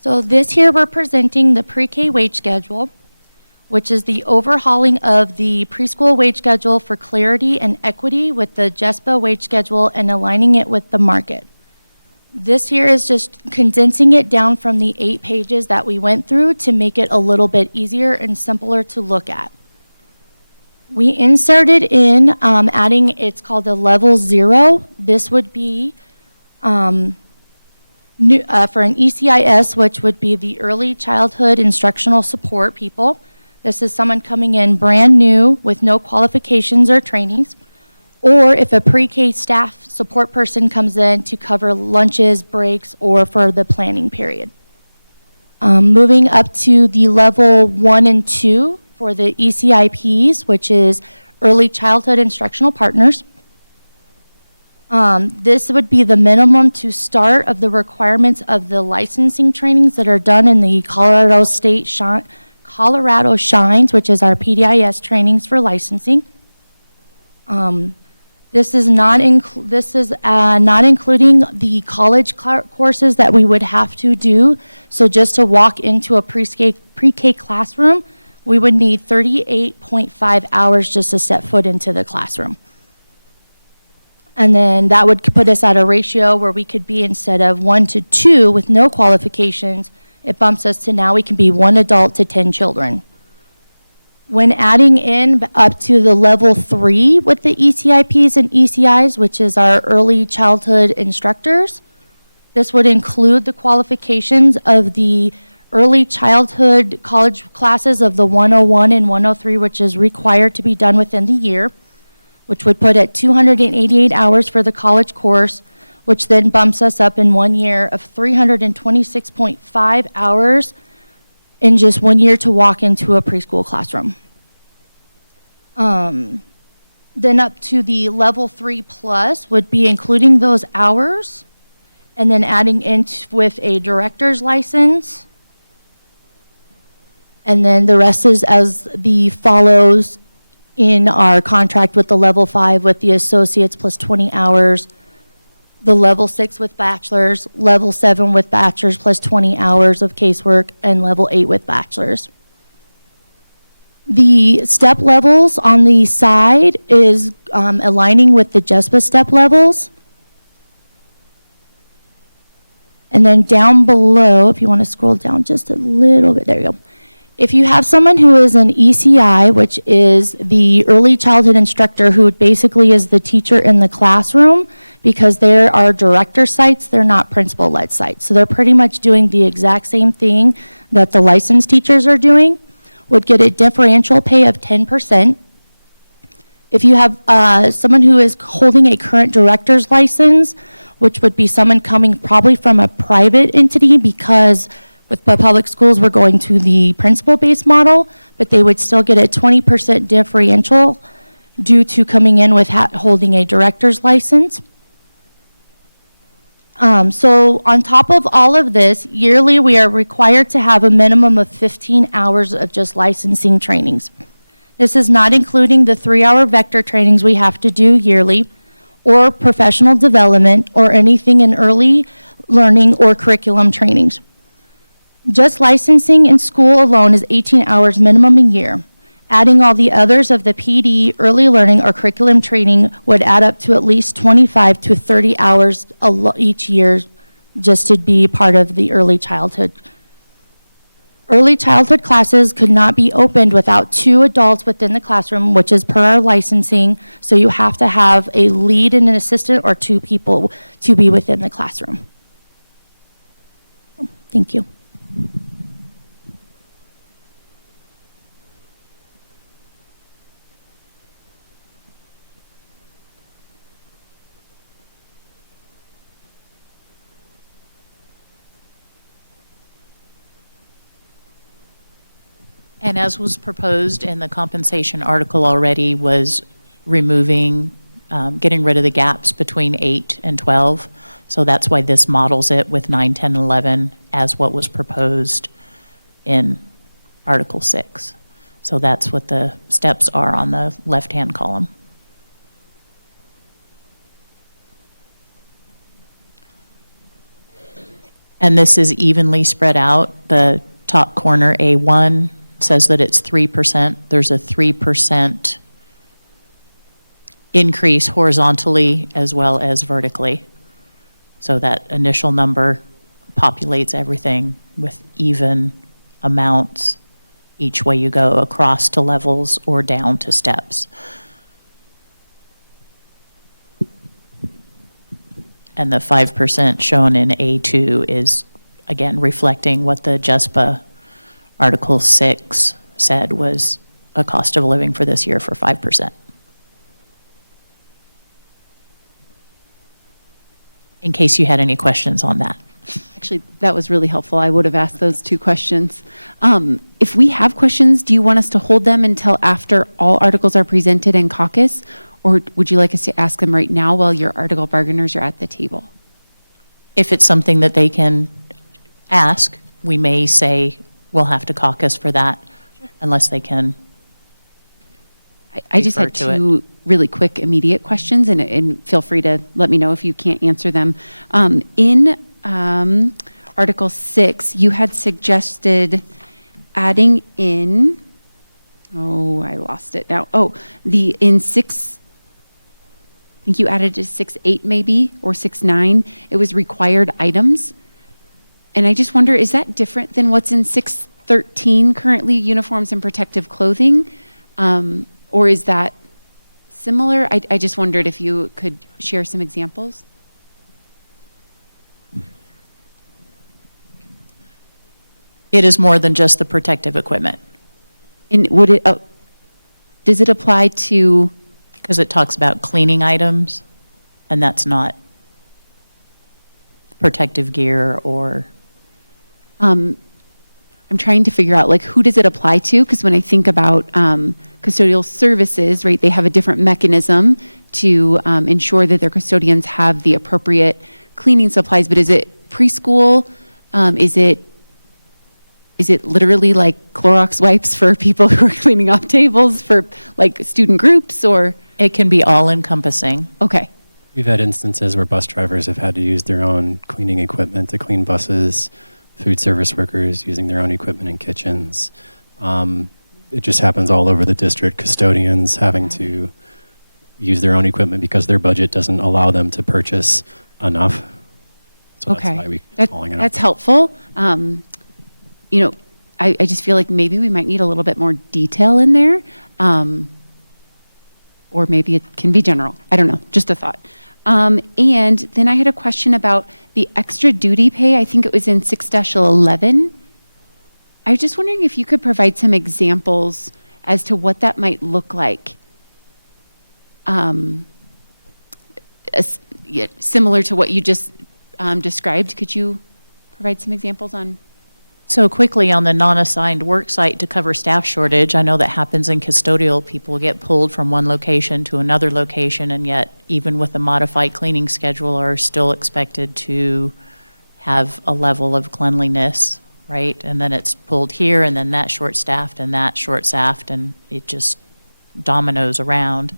So this here, we're presenting the pre-K wage schedule, which is the overhauling of the preschool wage schedule for clarity and equity with the JESPA wage schedule and aligning it with the market. This here is just condensing it down from the 8 pages that we went through to make it a little bit easier and simpler to look at. We inserted in adding, it's called a level 0. This would be for an ECIS, which would be the Early Childhood Instructional Support people. This is someone coming in brand new with no qualifications or trainings, or if a pre-K staff support person comes in to cover lunches, breaks, or for the planning period. Moving up to the level 1 and 2 for the ECIPs, which is Early Childhood Instructional Partners. This would be the minimum to start of the requirements of the licensing trainings that are done in the Colorado Shines, which is our PDIS trainings for licensing. This is not including the college courses that we would have to do. So just to walk into a pre-K classroom, we would need 38.5 hours just to step foot into the classroom. And then that would put us at a ratio where we could be, instead of 1 to 2 with no qualifications, it bumps us to now we can be 1 adult to 10 children. When adding in up to the level 3 with the ECIPs and ECIs, which is our early childhood instructors, this would include the qualifications of the early childhood college classes of the 101 and 103, which is required to be done within the year, which would put at 288 hours for the college course, which then bumps us up in 1 year of 326.5 hours in just 1 year to walk into a preschool classroom. Then up to the level 3 plus would be including those hours and then adding in with a director's license. And then the rest is as the follows in our contract with the level 5 with the associates plus 20 hours, the level 6 with bachelor's, level 7 with bachelor's plus 20 hours of casework, and level 8 with bachelor's. The step levels on the side is aligning with the JESPA step levels. And then down below, if you want to scroll down just a little bit, there you go. If you have someone who is an ECI, which is the early childhood instructor, who basically is the teacher in the classroom, because there are director sites, they're not principal-led sites. So they're pretty much doing the exact same thing that the licensed teachers are doing, would get a differential pay of 10%. If you have someone who is holding a current director's license, which would be someone coming probably from a private entity, because with the public schools, we're going to the principal-based model, but they would still get a 20% differential due to coming in with holding a director's license. So on top of all of this, yearly we are required to have a minimum of 15 hours of just licensing trainings. This is not including the 3-hour vector trainings we have to do yearly, or professional development, or anything in early learning or curriculum trainings. Just licensing in school alone is 18 hours minimum a year. Adding all the others of the PD, early learning, or curriculum training would add up to at least 25 to 30 hours each year just to be part of the early childhood. Early childhood classes could not be opened without 2 adults within the classroom, which is per our licensing. So you have to have a lead and an assistant or 2 people to be within the classroom. Thank you. And as was proposed in the compensation article already, was removing, getting rid of the gaps between 8 and 12. So that's why this models it with 9, 10, 11 as what was proposed in Article 6. So that's what the steps are on the left-hand column. And this is evenly spread out. The top corner, A1, says that it's 3%. There's a 3% increase horizontally as well as vertically. So that initial number populates everything with even amounts each way you go, across to levels or down to steps. And the 5% shown in A2 is, again, reflecting what the JESPA Article 6 said was a cost of living for this year for 5%. In case you had any questions on that. Actually, that was really helpful. I would have asked those 2 questions. If we have questions, do you want us to hold them until after all articles are presented in caucus? Or would you like us to ask them right now while your article bargainers are at the table? If it's something that they can ask, we may say we'll have to caucus for that unless they can. I just had refer to 2 really quick, immediate questions, and feel free to let me know if you can't answer them. In Article 6, you had suggested adding in, I lost it now. In 6, I think you added to 6.8 maybe, or 6.9, it was required items. And I just wonder, is that different than what's in 6.13 currently, uniforms and protective clothing? Or is that similar? I just wondered if you could share some examples. It is more than just the protective equipment. And does it apply to? Because it talks about cleaning items, and that's not protective gear or. I'm trying to figure out, like, who does it apply to? Because when I think about custodial services, right, they have a different mechanism to ensure that their custodians have the appropriate cleaning supplies. But is it preschool? Is it literally like Clorox wipes for people who are cleaning off tables for like student groups, or? It can be all encompassing. Okay. We've had instances where bus drivers have had to use their own cleaning equipment to clean buses, food service workers using their own equipment in kitchens. It just happens all over the district, custodians having to use their own equipment because their budget doesn't allow them to purchase enough. So Okay. that's why we're calling it out. That's helpful. I just feel like maybe we might need a little bit more detail in there. Or maybe it can be general. I don't know, just a thought. And then I had a question about the extra duty pay. I think it was in 6-11. I was just wondering if you could provide some examples as to what that might look like. Similar to what you just described. Could you provide some examples on? So quickly on the non-assigned work site to cover staff shortage, I know that happens in custodial. People get pulled from one location to another location, and yet even with a modified cleaning schedule are still expected to have a level of cleanliness, right? And then it's pulled here, and then that short-staffed, and that short-staffed, and it just dominoes around.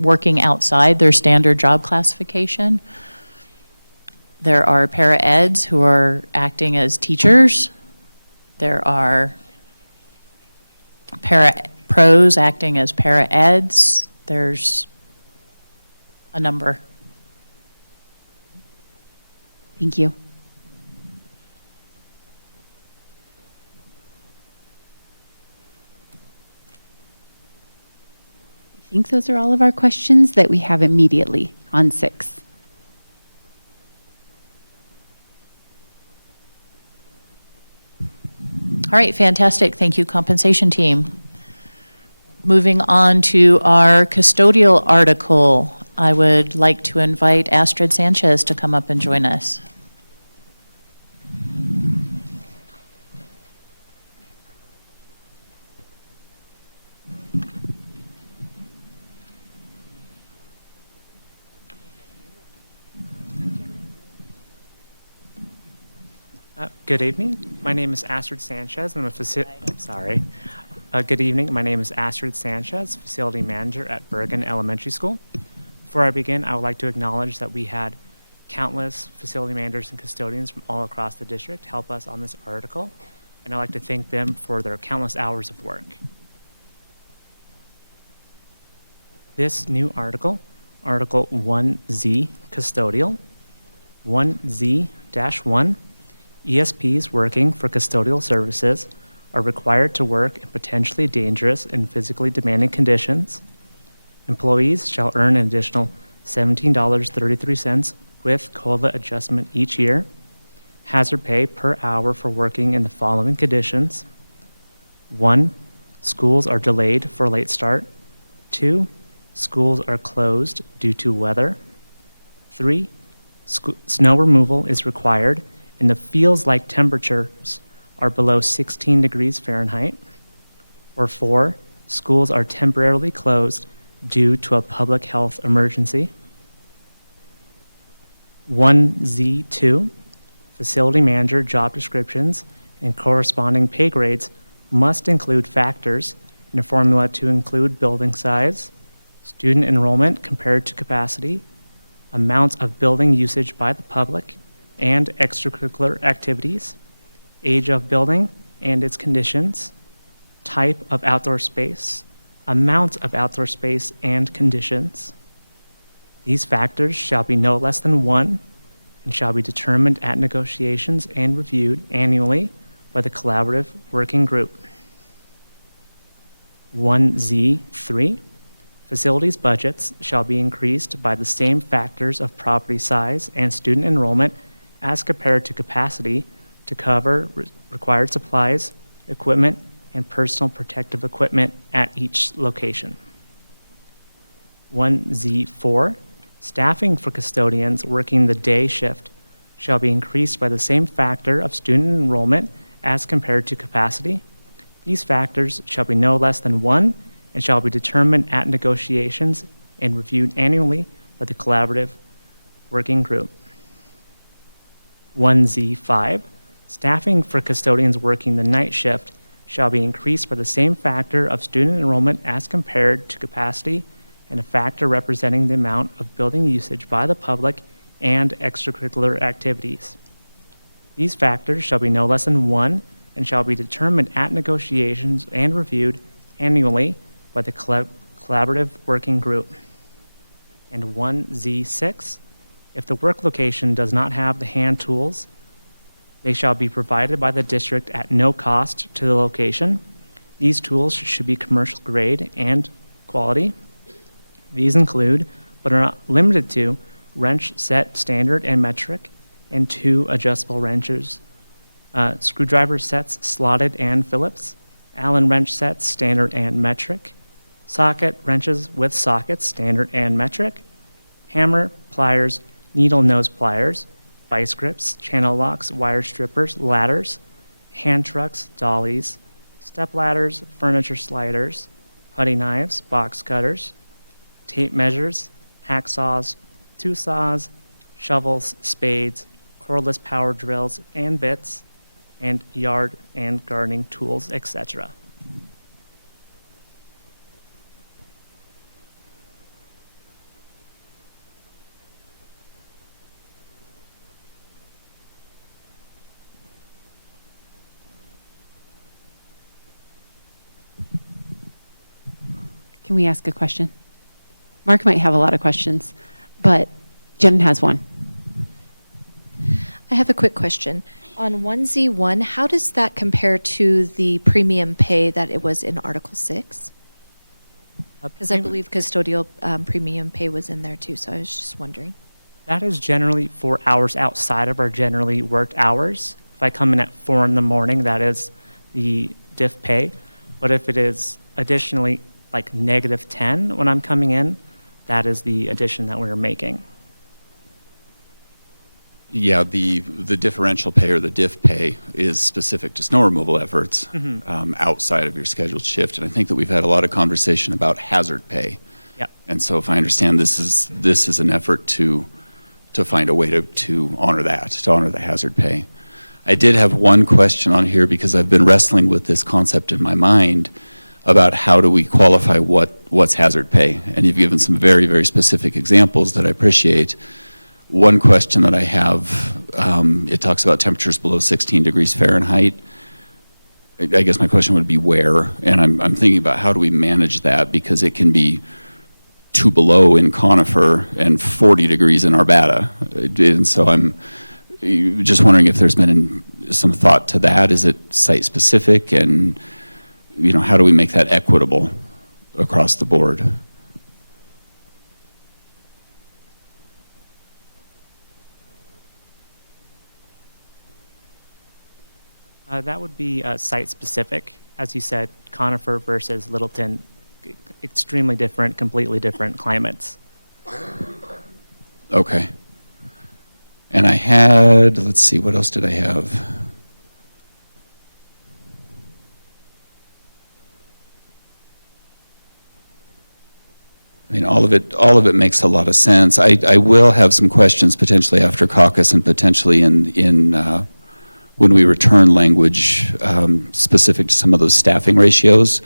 Working outside their standard job classification, there are para-eds who are acting as teachers. There are para-pros acting as para-eds. There's a number. Thank you. I think those are all of our questions that we have immediately on 6. All right, fantastic. Thank you, compensation team. Moving on to our custodial article, I would like to invite Astrid Sanchez to come up and join us. Good evening. My name is Astrid Sanchez. I'm sorry. Good evening. My name is Astrid Sanchez, facility manager at Bergen Elementary School. Before I begin, I would like to acknowledge that we had countless facility managers and custodians from all across the district help us on this article, and I'd like to thank them for their countless hours of work. This new article, Article 1Z, Custodial, 1Z-1, ESPs working for custodial services are required to work in potentially dangerous and physically demanding conditions. Employees shall earn an additional $17.33 with COLA adjustment each year. Hazard pay per hour for working in the following conditions. 1, schools are delayed for late start. 2, schools are closed due to weather. 3, snow removal is required and the feels-like temperatures are below 16 degrees Fahrenheit. Or 4, schools are temporarily closed due to a public health emergency. 1Z2, facility manager job descriptions and corresponding pay grades must include factors in a formula to include building size, student enrollment compared to capacity, amount of building usage by the public, and extracurricular activities, age of building and its conditions, type of outdoor space, amount of outdoor space and conditions. These factors shall be no less than 1 and shall be determined at negotiations and reviewed annually by the collaborative working group. 1Z3, facilities budgets shall be increased by the same factors of property size and student enrollment as compared to capacity to cover required supplies, equipment, and personal protective equipment at each location. 1Z4, staffing for custodians working the day shift shall be increased by the same factor of student enrollment as compared to capacity. These factors shall be no less than 1 and shall be determined at negotiations and reviewed annually by the collaborative working group. 1Z5, staffing for custodians working the night shift shall be increased by the same factor of student enrollment as compared to capacity and a factor representing the amount of building usage by the public and extracurricular activities. These factors shall be no less than 1 and shall be determined at negotiations and reviewed annually by the collaborative working group. And 1Z6, if the work location does not have the hand tools, they shall be provided by the district at no cost to the location. These tools should be commercial grade and quality. These include, but are not limited to, wrench set standard and metric, and 2 adjustable wrenches, screwdriver sets slotted and Phillips, Allen wrench sets standard and metric, socket wrenches with sockets standard and metric, hammer, pliers, needle nose pliers, vice grips, channel locks, wire strippers, ladders, hand trucks, dollies, step ladders, furniture sliders, putty knives, box cutters, tape measures, hacksaws, 2 saws, shovels, spades, cordless power drills and bits, and yard and gardening tools, etc. Can we ask a question? Mark might have a lot of questions, but Jen has one. I have a quick question. On 1Z1, how does that compare to the premium pay that it was in Article 6? Because I believe custodial premium pay was in there too, so I was just wondering. That is generally for hours outside of our generally worked hours. If I come in at 4 in the morning, that is the diff pay. But if it is additionally like -10 when I'm coming in, that is the addition that we're making. Yeah, the differential pay or the diff pay is specific to snow removal efforts outside of your scheduled shift. And I think that we've had a lot of conversation about hazard pay. Yep. And so if I understand, this is an effort to find a way to honor that, to honor the hazard pay. I did have one question on here because I've been wrestling with this concept in my mind about how do we qualify what's hazard pay. And you've given some very, very specific examples that I appreciate. One question that I have, it talks about temperatures below 16 degrees Fahrenheit. I guess my question would be where, and I'm thinking about how do we manage that, because it can be 2 below in Conifer and 40 degrees in Arvada. And so I'm just wondering if there's been some thought to that. Is it site specific, and how do we make that equitable across the board? That would be site-specific. As you said, Conifer versus Littleton, extremely different, completely different climates. Okay. And I had, let's see, what else did I have? I mean, all of it makes a lot of sense. I will have some questions potentially after caucus and potentially in when we return language specific to some of those staffing ratios.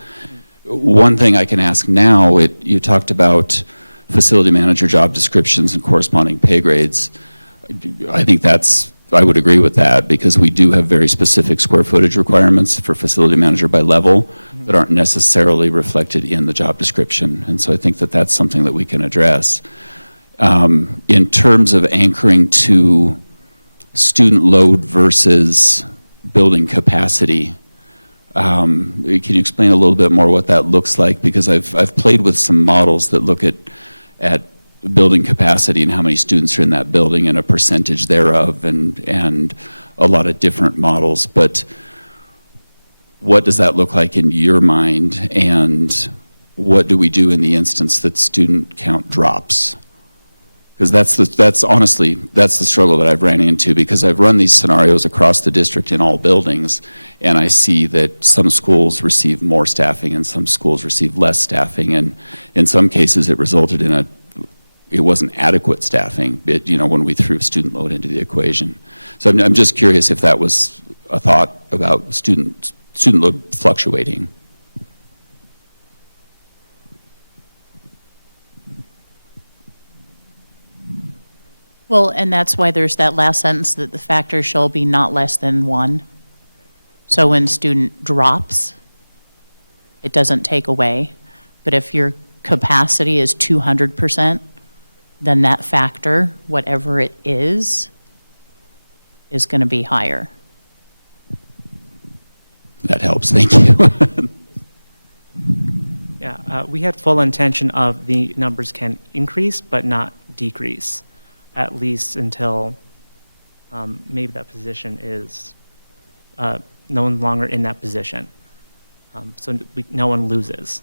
One thing I can ask now, you talked about facility manager job descriptions and corresponding pay grades. I think I would agree with that, because we do have very specific square footage requirements for facility manager by level that aren't necessarily reflected in the job description. And so I think that that's something that we can address. In terms of anchoring to student load versus building capacity, can you explain a little bit more what that looks like? Because I've played with some models that look at building capacity and how many students are in that building and a percentage thereof, and a lot of different models. But what does that look like in your mind, and what do we do in the instance that student count drops? Because that's honestly the struggle that I've ran into, because I've run these scenarios across the district in all buildings, and I see that some schools receive more staffing and some schools receive less staffing, and in some cases it resulted in it wasn't adequate staffing, when we threw student load into the equation. So I'm just curious if that was a thought about student load fluctuating. Well, and that's why there's that last sentence, that the factor shall be not less than 1. So when student drops, it doesn't take away. But if your capacity is 200%, then that factor, whatever it is going to be higher. That helps, thank you. Yeah, we had full intention of the numbers can increase but not decrease, at least until maybe that position is no longer in that position. So no one loses.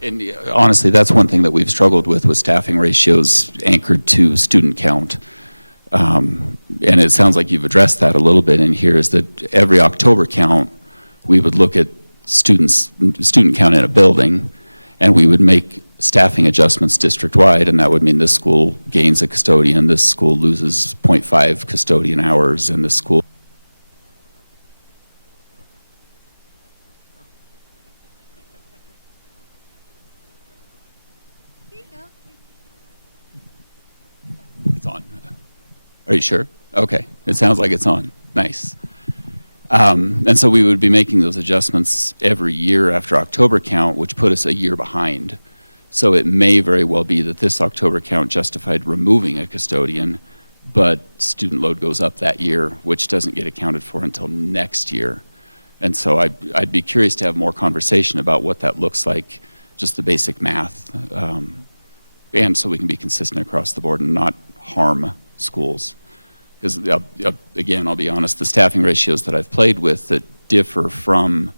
And honestly, that's one thing that we've struggled with staffing ratios anchored to student count. And it sounds like you've addressed that a little bit in here, is that every October count, we would look at student count in a building, and we would make staffing adjustments district-wide, and that would mean this school gains a custodian, this school loses 0.5 custodian hours, and this school. It's on. Are you sure? Okay. It sounds like it's on. Nice. And so we would be making those adjustments every year after October count, which put us a year behind. So it may very well be that this October count justified removing a custodian, but student load goes up that year, which doesn't get accounted for until next year. And so I'd be curious to have more conversation about what that looks like just the basic math, and so we can be consistent across the board and not harm schools. Because, again, I'll be honest, the staffing ratios that I've played with that differ from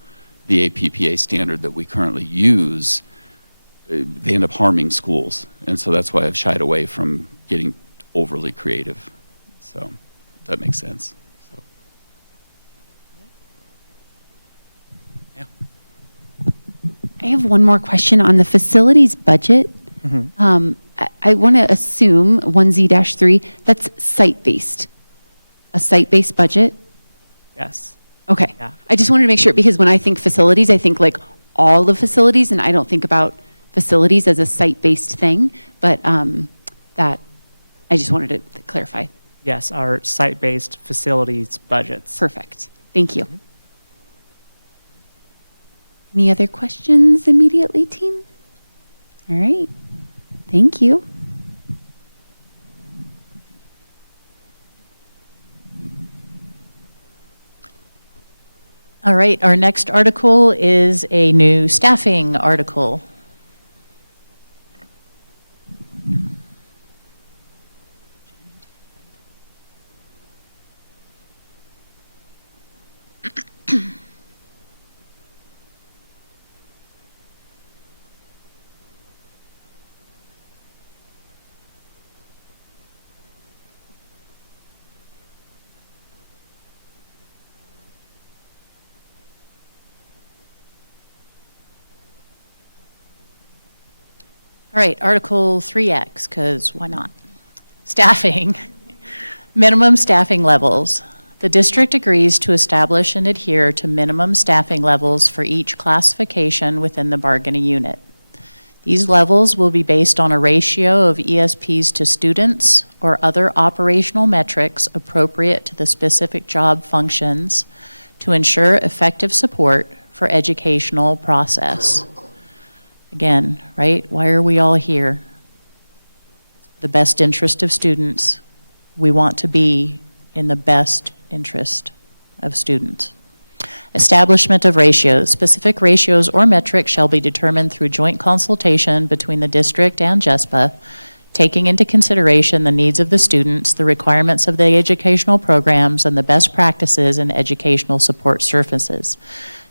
the APPA standard that we currently use, they end up harming schools. And so that's why I've shied away from getting overly creative. So that makes sense. So, yeah. I have one more question on the facilities budget. I want to assume 1Z-3, that's site-based, a site-based budget? Yes. Okay. Yeah. I just wanted to make sure, because when I think facilities, I think like all the facilities, and I don't think about facilities as a site-based thing, but that, I just wanted to clarify. Yes, our site-based facilities budgets. Perfect. Thank you. Any other questions immediately, team? All right. Thank you. All right, our next article is a new staffing article. All right, Article 3X, because why not? Staffing. Minimum staffing levels. The district agrees to establish and adhere to minimum staffing levels for each classification within the bargaining unit. These levels will be based on a ratio of ESPs to students or other operational metrics appropriate to the specific job functions to ensure effective support for educational process. Again, right, why are we all here? The best interest of students. We want to be in the best interest of students. Establishment of ratios. Specific ratios or metrics shall be determined through joint consultation between the district and JESPA, taking into consideration the needs of the students, the requirements of the educational programs, and the best practices in educational support services.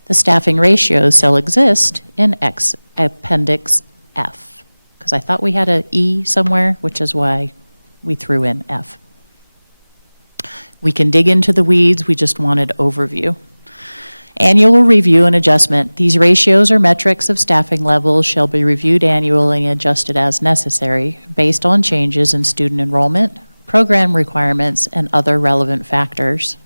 The staffing ratios shall exist in Appendix F, because I thought we had an E somewhere, which is why we threw in F. We can dig into the weeds, we just wanted overview. Annual review and adjustment. These ratios or metrics of staffing levels shall be reviewed annually and adjusted as necessary based on changes in student enrollment, program requirements, and other relevant factors.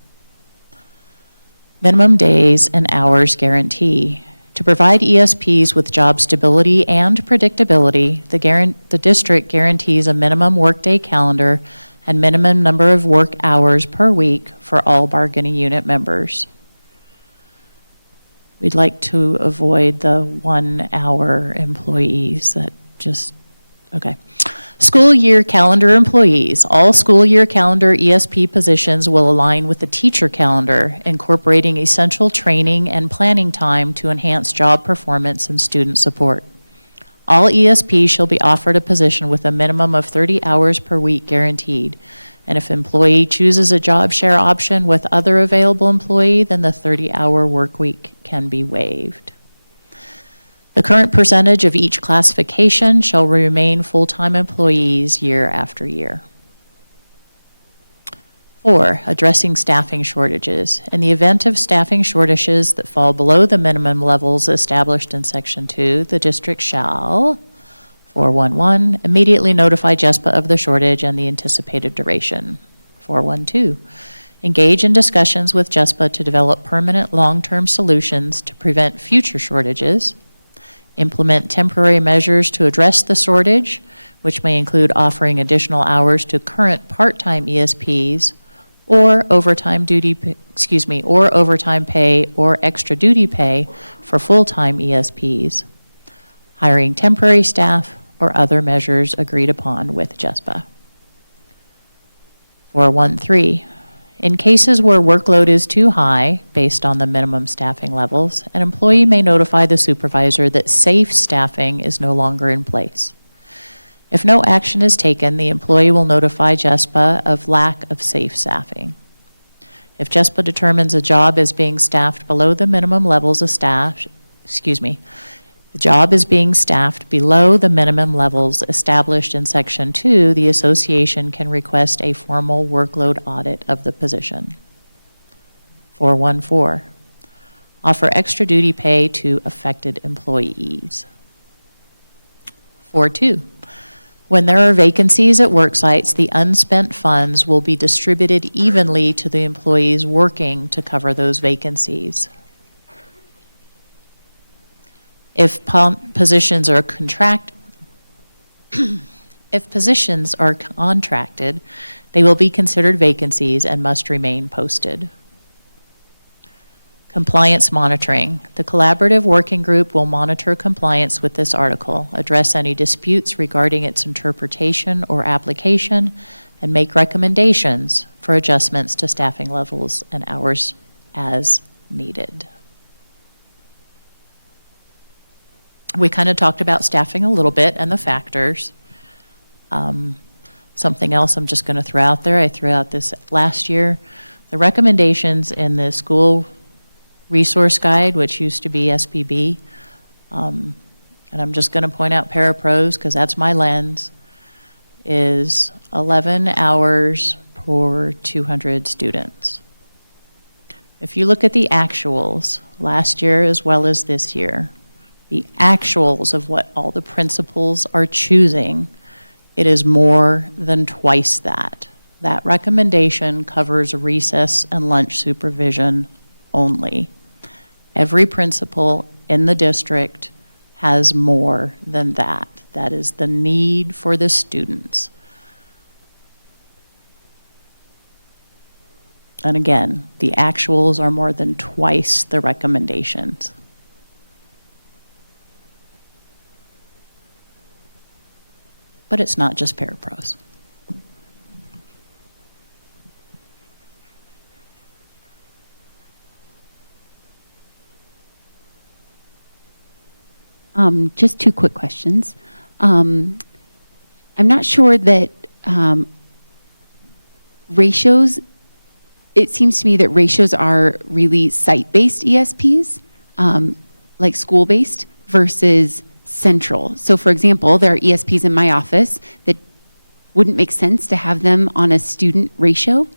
Minimum days and hours guarantee. To provide ESPs with job stability and predictability, the district guarantees a minimum workday calendar and minimum number of work hours per week for all bargaining unit members. We'd like to avoid the 1 hour employees that just, okay. School year calendar employees. All school year calendar ESP positions will align with the teacher calendar, incorporating essential training and planning time to enhance job performance and student support. All ESPs shall be offered a position with a minimum of 30 hours per week guaranteed. And if employee chooses a job share option with other available employee, then the 30-hour work week can be waived. The current percentage of each classification shall remain full-time employees year after year. 4, addressing staffing shortages. In the event of staffing shortages that fall below the minimum levels established in Section 2, the district shall, 411, immediately notify JESPA of the shortage and the anticipated duration. 412, engage in discussions with JESPA to develop permanent long-term solutions to prevent future shortages. Implement temporary measures to address the shortage, which may include offering additional hours to current part-time ESPs or overtime pay or extra duty pay for full-time ESPs, hiring temporary staff or other measures agreed upon with JESPA. 413, In cases where workload is too high, based on the minimum staffing levels, an employee may notify the supervisor that safe staffing is no longer in place. If no action is taken, the employee will notify JESPA of lack of safe staffing. If JESPA determines a job is being staffed below the minimum levels of staff, the job is being staffed below the minimum levels established in Section 2, the association can request a formal workload audit of the position. 414, offer extra duty pay to affected employees. 42, when there are vacancies at work sites, the unspent funds will be distributed evenly to the employees working to cover those vacancies. If positions are if positions are contracted, they will be considered vacancies and must remain posted. Compliance monitoring. The collaborative working group will monitor compliance with this article, address any disputes regarding its interpretation or application, and make recommendations for adjustments to staffing levels and hours as needed. We kind of talked about staffing a little bit and the factors. Something else I'm just going to throw out there, I threw out this last year. The recommendations in the school resource guide, which used to be SPB, and I'm just going to point out parapros because that's my lens, is 11 hours per 200 students. If you look at the actuals last year as well as this year, the actuals of what all the principals are choosing, it is more than twice that. That recommendation covers recess and lunch supervision only. Every principal in the district has more than that. That is the need for the students. And again, the actuals are more than twice the recommendations. But it's not just parapros. Just two quick questions. I'm not sure that ratios, it seems to me that ratios are really site-based ESPs, like school-based, versus central. So for example, there are ESPs in my office that wouldn't make sense to have them on a student ratio.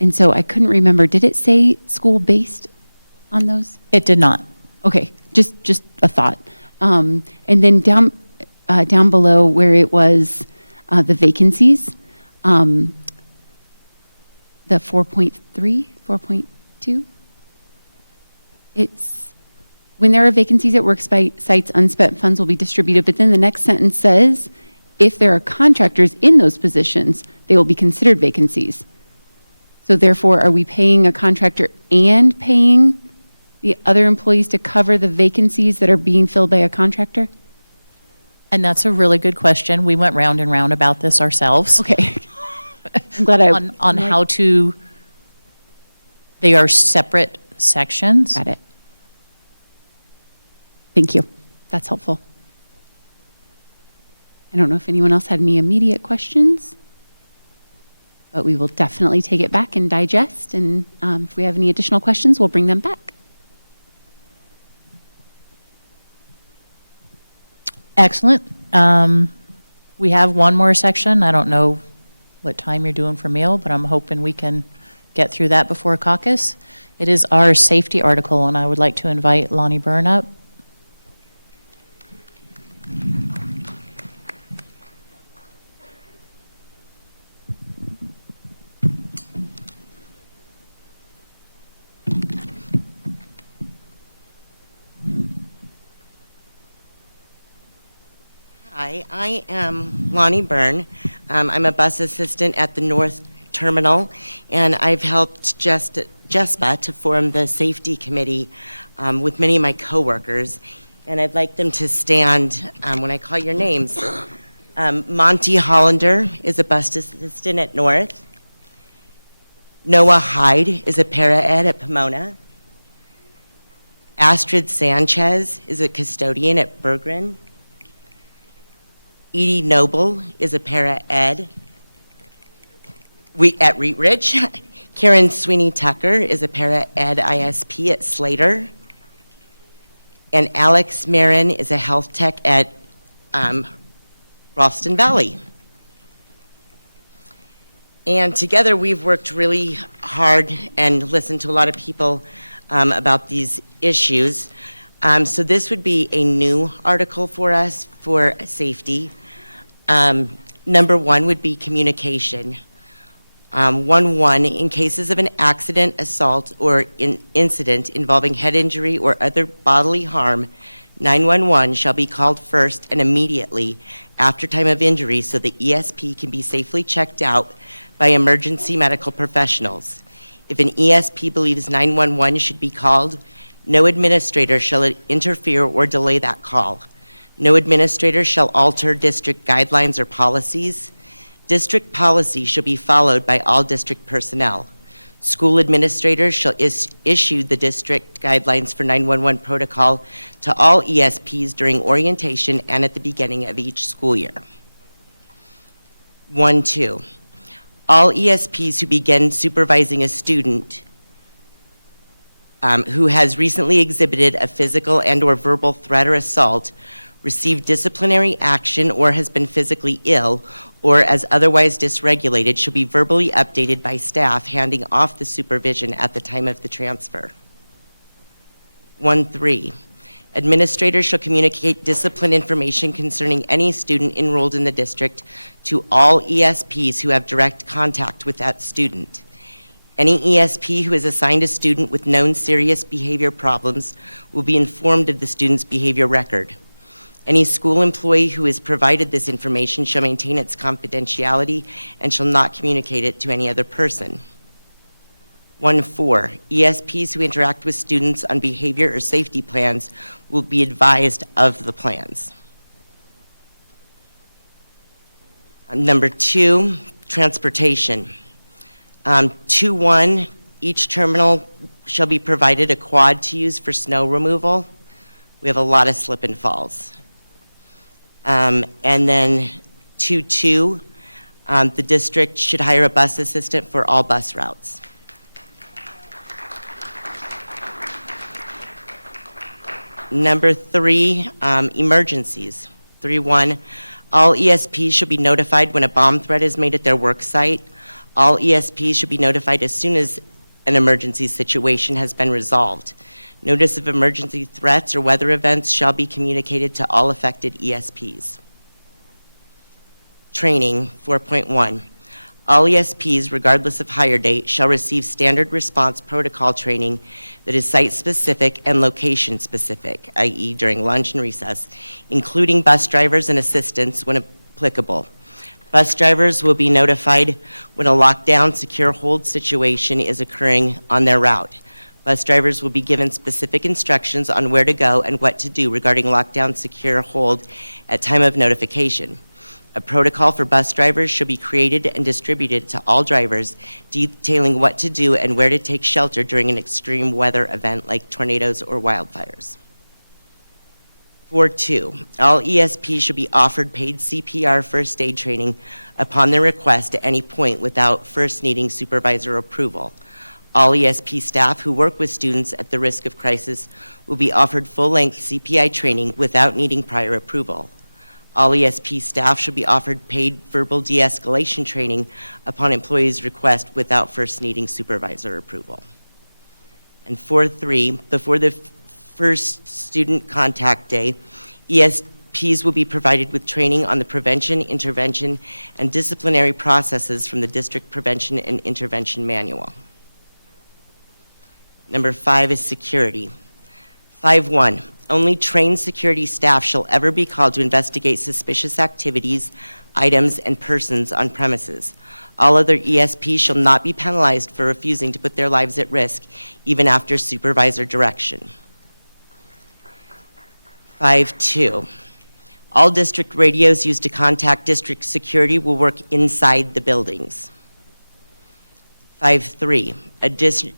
And so I couldn't remember, did it say school-based on those? It did not. Okay, just a thought. And then down below where it was the vacancies, the 4.3, 4.2, it's when there are vacancies at work sites, unspent funds will be distributed. But then the next sentence says, if there are contractors in those positions, they will be considered vacancies. So therefore, are we paying a contractor and paying the other employees to cover the vacancies that are being filled by a contractor? And that's a really good question. We went round and round about this ourselves. Okay. I'm glad on how to, they are separate sections. Got it. Thank you. That's helpful. I don't know if anyone else had any immediate questions, but we will definitely take it back and digest. And if we have any additional questions, we'll bring them back. Excellent. We have one more section. I don't know what time you're doing for meal, but I'm hoping we can get through that before caucus. It is our safety article, and I would like to invite Lonnie Byrne up. Hi, I am Lonnie Byrne. I'm a bus assistant at the North Terminal, and I've helped JESPA to form the safety committee with many of my coworkers, and I'd like them to stand when I call your names. Monty Hollander is a bus assistant at North. Noah Hyde is a para-ed at Pomona. Astrid Sanchez is a custodian at Bergren. Edie Noble is a para-ed at Wheat Ridge. Karen Sweeney Tucker is a para-ed ISP at Slater. And Alex Marin is a health tech at Ralston Valley. And together we've worked really hard and listened to a lot of people about these issues. So this would be a new article for us for safety. Number 1 would be communication. 1.1, in cases of an accident, assault, or incident involving head injury or other bodily harm, 911 shall be called first and immediately after time of injury so the ESP can be safely checked out by emergency medical professionals. If an ESP believes 911 should be called, no administrator shall interfere or delay that call. No administrator shall alter district guidelines or policies. District policy shall be followed by all district personnel. School administrators shall issue the district guidelines for 911 protocol to all ESPs during orientation and at the beginning of each school year. 1.2, all ESPs who begin supervising a student who has recently exhibited a physical and/or verbal threat or assault, received disciplinary action, or has been physically ill, or as otherwise dysregulated, shall be verbally updated by staff handing off the supervision at the time of the transfer. 1.3, administrators shall communicate discipline information concerning any student enrolled in the district to all ESPs who have direct contact with that student. Any ESP who is assigned a student with known serious behavior problems will be informed of the student's behavior record. Any school employee who is provided this information shall maintain its confidentiality and shall not communicate it to any other person. 1.4, ESPs who interact with students on behavior or safety plans will be advised of the plans. Number 2, transportation. 2.1, each terminal shall be provided a quad to use for snow removal. We have a lot of slip and falls. And then 2.2, the district should hire a bus assistant for all bus routes. Number 3, emergencies. 3.1, all ESPs should be notified when a bomb threat is made at their work site. All ESPs should be notified as soon as an emergency situation has been resolved. Notice of emergency threats or weather events shall be communicated to all affected ESPs. Training, 4.1. All ESPs, regardless of hire date, shall receive standard response protocol training that is site-specific and location-specific, i.e. during lunch and recess, including bus drivers and assistants when applicable. Bus drivers will be notified when a lockdown, secure hold situation is occurring on their route. Bus drivers will be given specific instructions on where to go and what to do regarding lockdown, secure hold at time of notification. A protocol for bus drivers should be created and distributed to all drivers, detailing what to do and where to take shelter during an extreme weather event like tornadoes or wildfires. 4.2, all ESPs should be offered paid CPR first aid training upon their request at any point without first needing supervisor approval. All ESP staff who work with students at the risk of crisis will be offered full-length CPI training without needing prior approval. All ESP staff should be offered paid verbal de-escalation training upon employees' request without first needing supervisor approval. And 4.3, before the first student contact day, ESPs will be provided with training on the prevention, intervention, and disciplinary processes from the District Prevention and Intervention Manual. Number 5 is security. 5.1, only trained security staff shall ever be called to investigate suspicious activities, items, and persons on premises. All other ESPs shall not be penalized for refusing to put their lives at risk, even after supervisor direction. 5.2, all district radios used to contact district security will work inside the buildings. 5.3,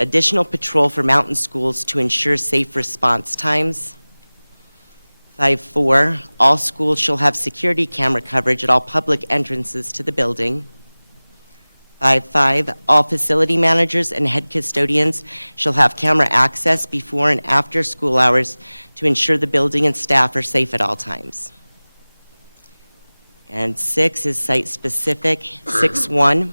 additional patrol for mountain schools to ensure safe response times. 5.4, all schools shall have security camera coverage at all public entrances to the building. 5.5, all facility managers and head custodians shall have camera access before and after school hours to ensure the building and staff are safe at all times. And 6 is site-specific. 6.1,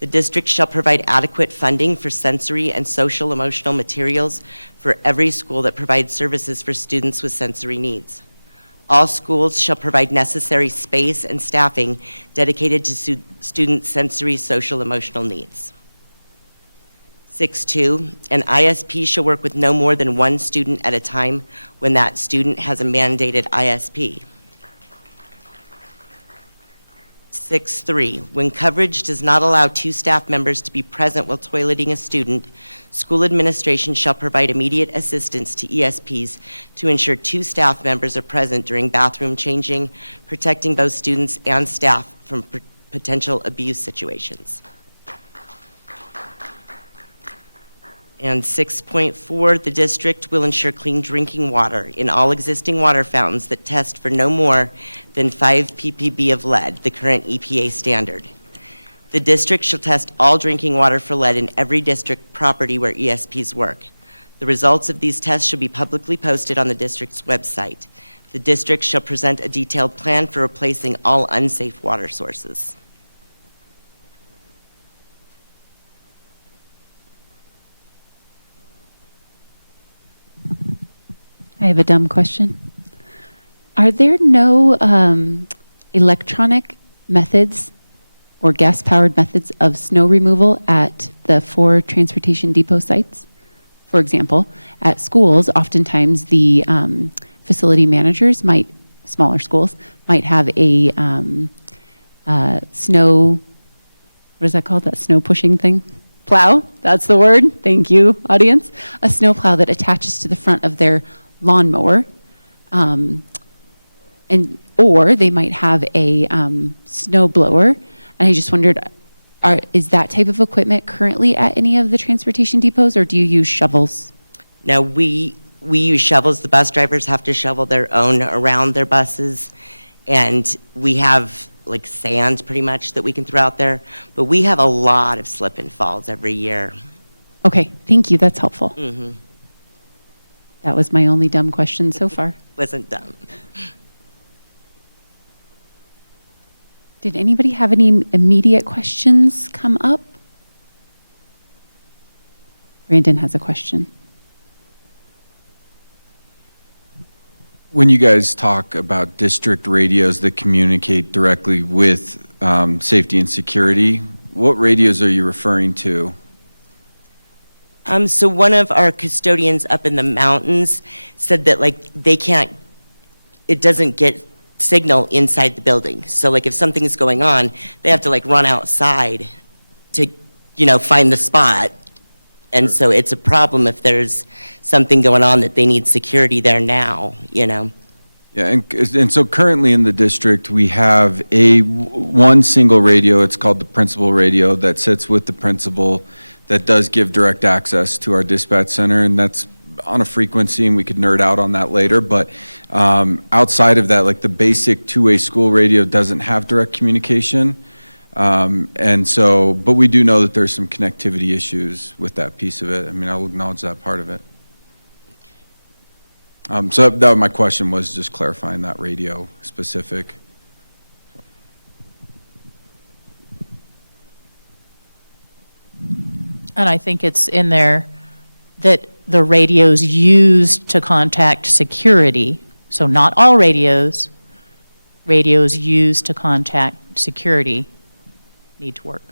the district shall provide adequate funding for sensory and social emotional materials for every school that provides services for students with sensory needs. All schools shall provide necessary space and staffing dedicated to student sensory social emotional needs. 6.2, an ISP shall work with no more than one student at a time when that student has a mandated ISP. 6.3, when coverage does not allow 2 staff members to be present while toileting a student, school administration shall provide immediate assistance to ESPs to ensure 2 staff members are present during bathroom changing, protecting both students and staff from potential abuse situations. And 6.4, the district will ensure clean drinking water in all existing water fountains that test for no more than 5 ppb of lead, the current EPA standard. The district shall test all drinking water for lead in every district property where ESPs work. The results of these tests shall be publicly posted on the district's website. The district shall present a detailed plan for replacing all unsafe water sources. I have a dumb question. Are there no electronic methods or gas-powered methods of snow removal at the 4 transportation depot sites? For example, at schools, oftentimes the facility managers smaller schools, might have a snow, what is that called, that snow pushing thing? Plow, that's the word. Thank you, audience. A snow plow that attaches to the front of their lawnmower, or they might have a snow blower. And I just wondered, is that type of equipment currently at any of the transportation depots, or do you use shovels? No, we use shovels. The bus drivers have to shovel their own around their buses, and we have like sand pretty much that we can throw out there, but we have a lot of slip and falls every year. Okay, thank you, that's helpful. Mm-hmm. That was my only dumb question so far. Wasn't dumb. Did anybody have any immediate questions come up? Brandon has a question. When you guys talk about district radios that communicate directly with safety and security, what radios are you referring to? So one of our custodians up in the mountains said that it doesn't get signal inside the building. So like if something is going on, they have to like run outside to, find the spot. And so it's a problem if there's something going on that they need security there now, Yeah, and so currently in the district, we have one single radio. It's called the principal radio that sits with the principal that does give direct access to our dispatch center, and that's on a frequency, and we could nerd out on that later. But outside of that, like the basic two-way school radio doesn't have direct communication. But we do know that there's some connectivity issues with that piece of it. I mean, I'll acknowledge that part of it. So that my question was just clarifying that radio specific. And I think it's in there that the radios used to contact security, so not all radios used to contact security need to work.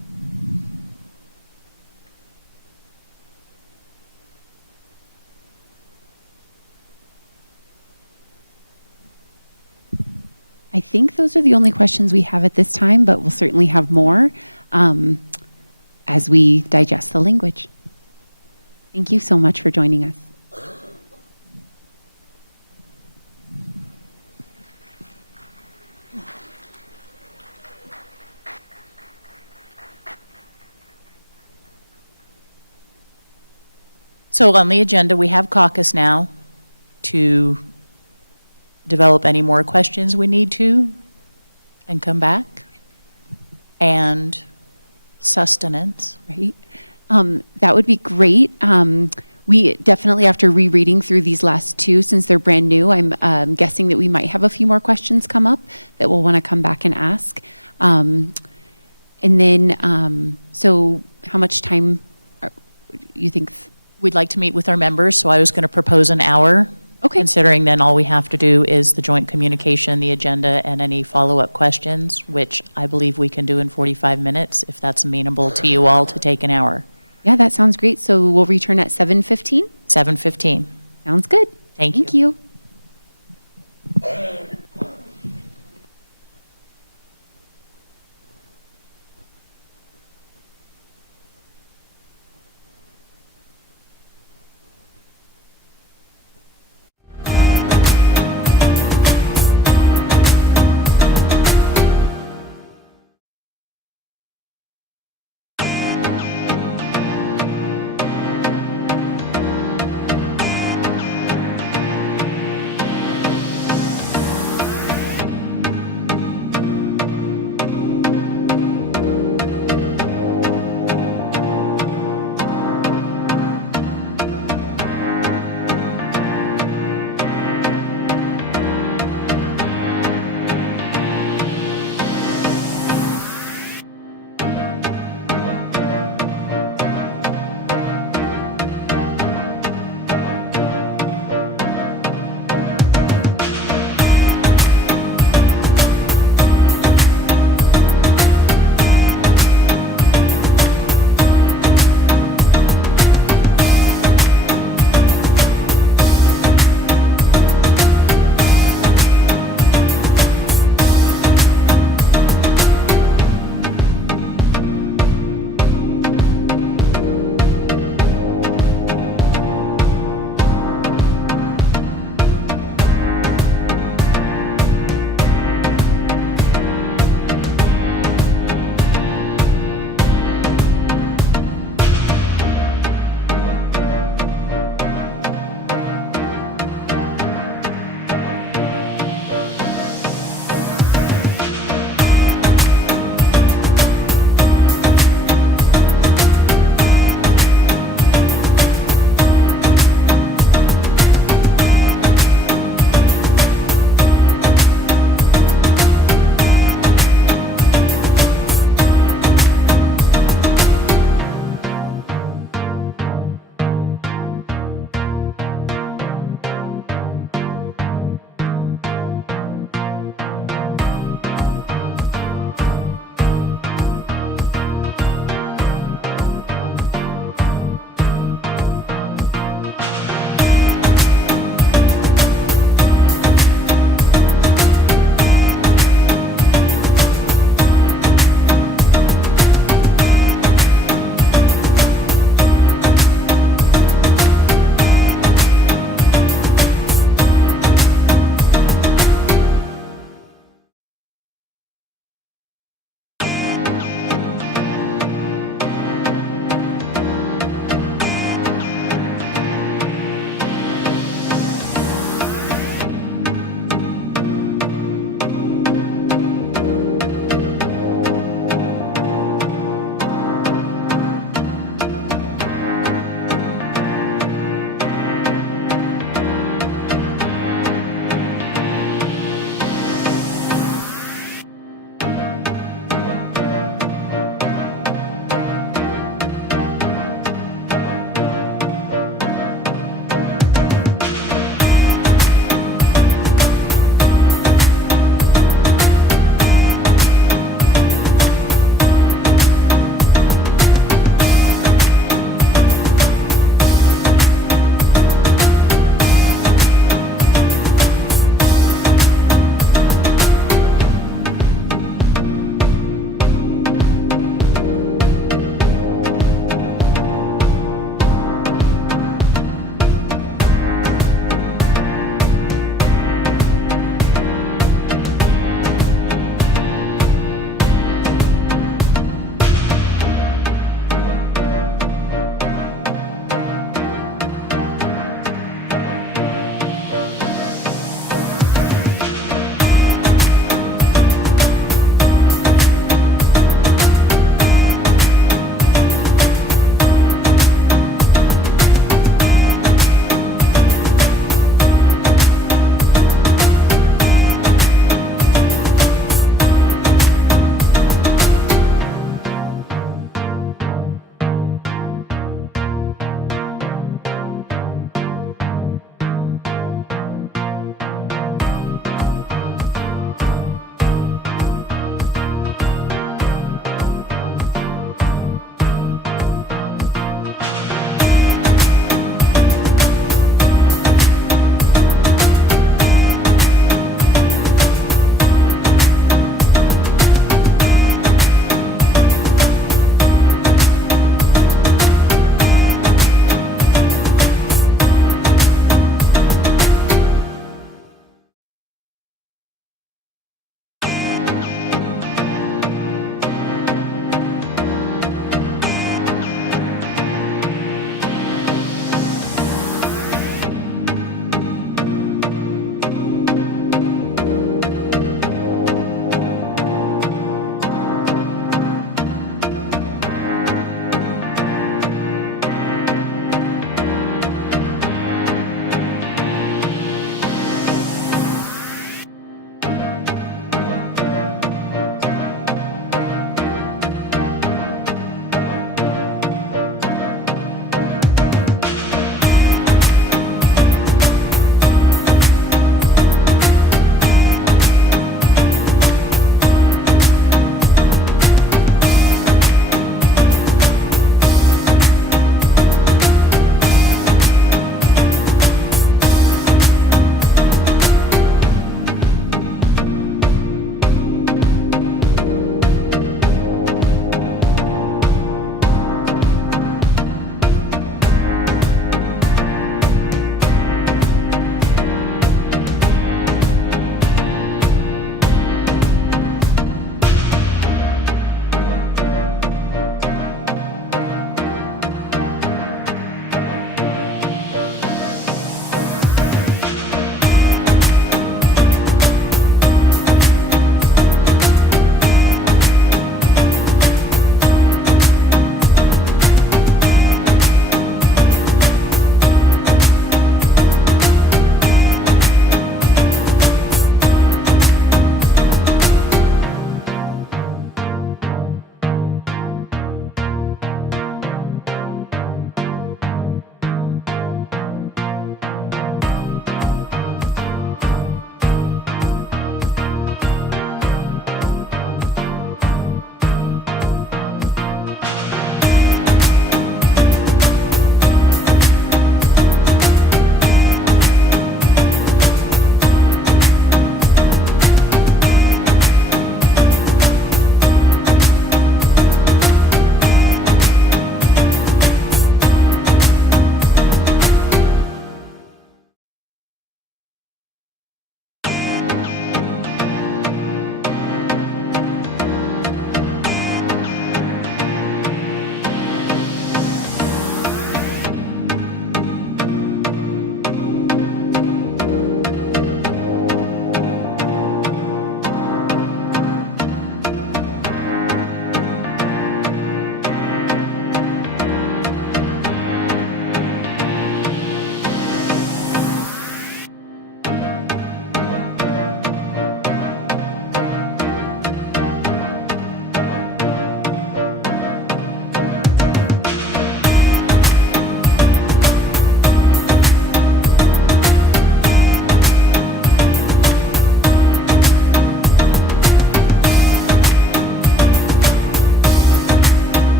I think those are the only questions we have at this time, but we'll certainly have more as we digest the language. Thank you so much for joining us. So on the agenda, we have caucus now to develop any more questions we need to and come back. And sustenance. Right? That would be great. We definitely, after rereading through these last two, since they're brand new, I'm guessing that we might have a few more questions come up that we'll want to come back and ask. And then, so how much time you think? We'd like to meet with our members, so I was going to propose an hour. Okay. Considering then all we have to do is the joint communication, the agenda, and any follow-up questions, which I believe we can do in 45 minutes, if that's amenable to you all to take an hour. Yeah, that sounds great. So we'll return at 7:15? 7:15. Sounds good. Thank Thank you.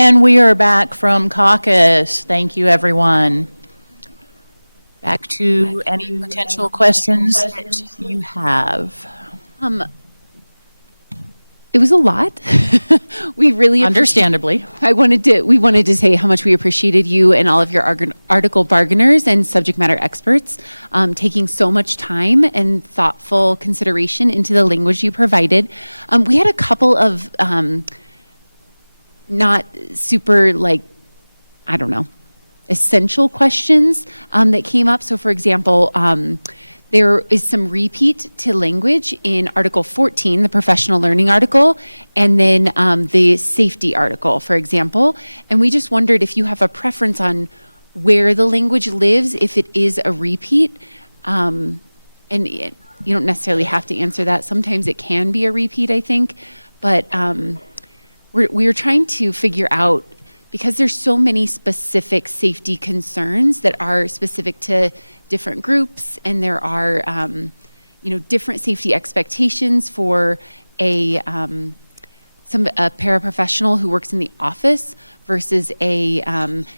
And we are back from caucus. Thank you, everyone. Back to any potential questions that you have. It was a lot. We really Understandably. we wanted to say how much we appreciated you and all of your article bargainers and subject matter experts taking so much time and thoughtful consideration into the language you provided. We had a couple of not super essential questions that came up. So for example, there is some repeat to language in Article 14, the professional learning article, and then the safety article, for example. And we just wondered if you have a preference on where the language lives, if it is a repeat. And you don't necessarily have to answer that. Sometimes it can be a repeat, I think. But we were trying to figure out, because there's so many specific safety concerns that are specific to different groups, and there are, different safety expectations for a paraprofessional who works in the office versus a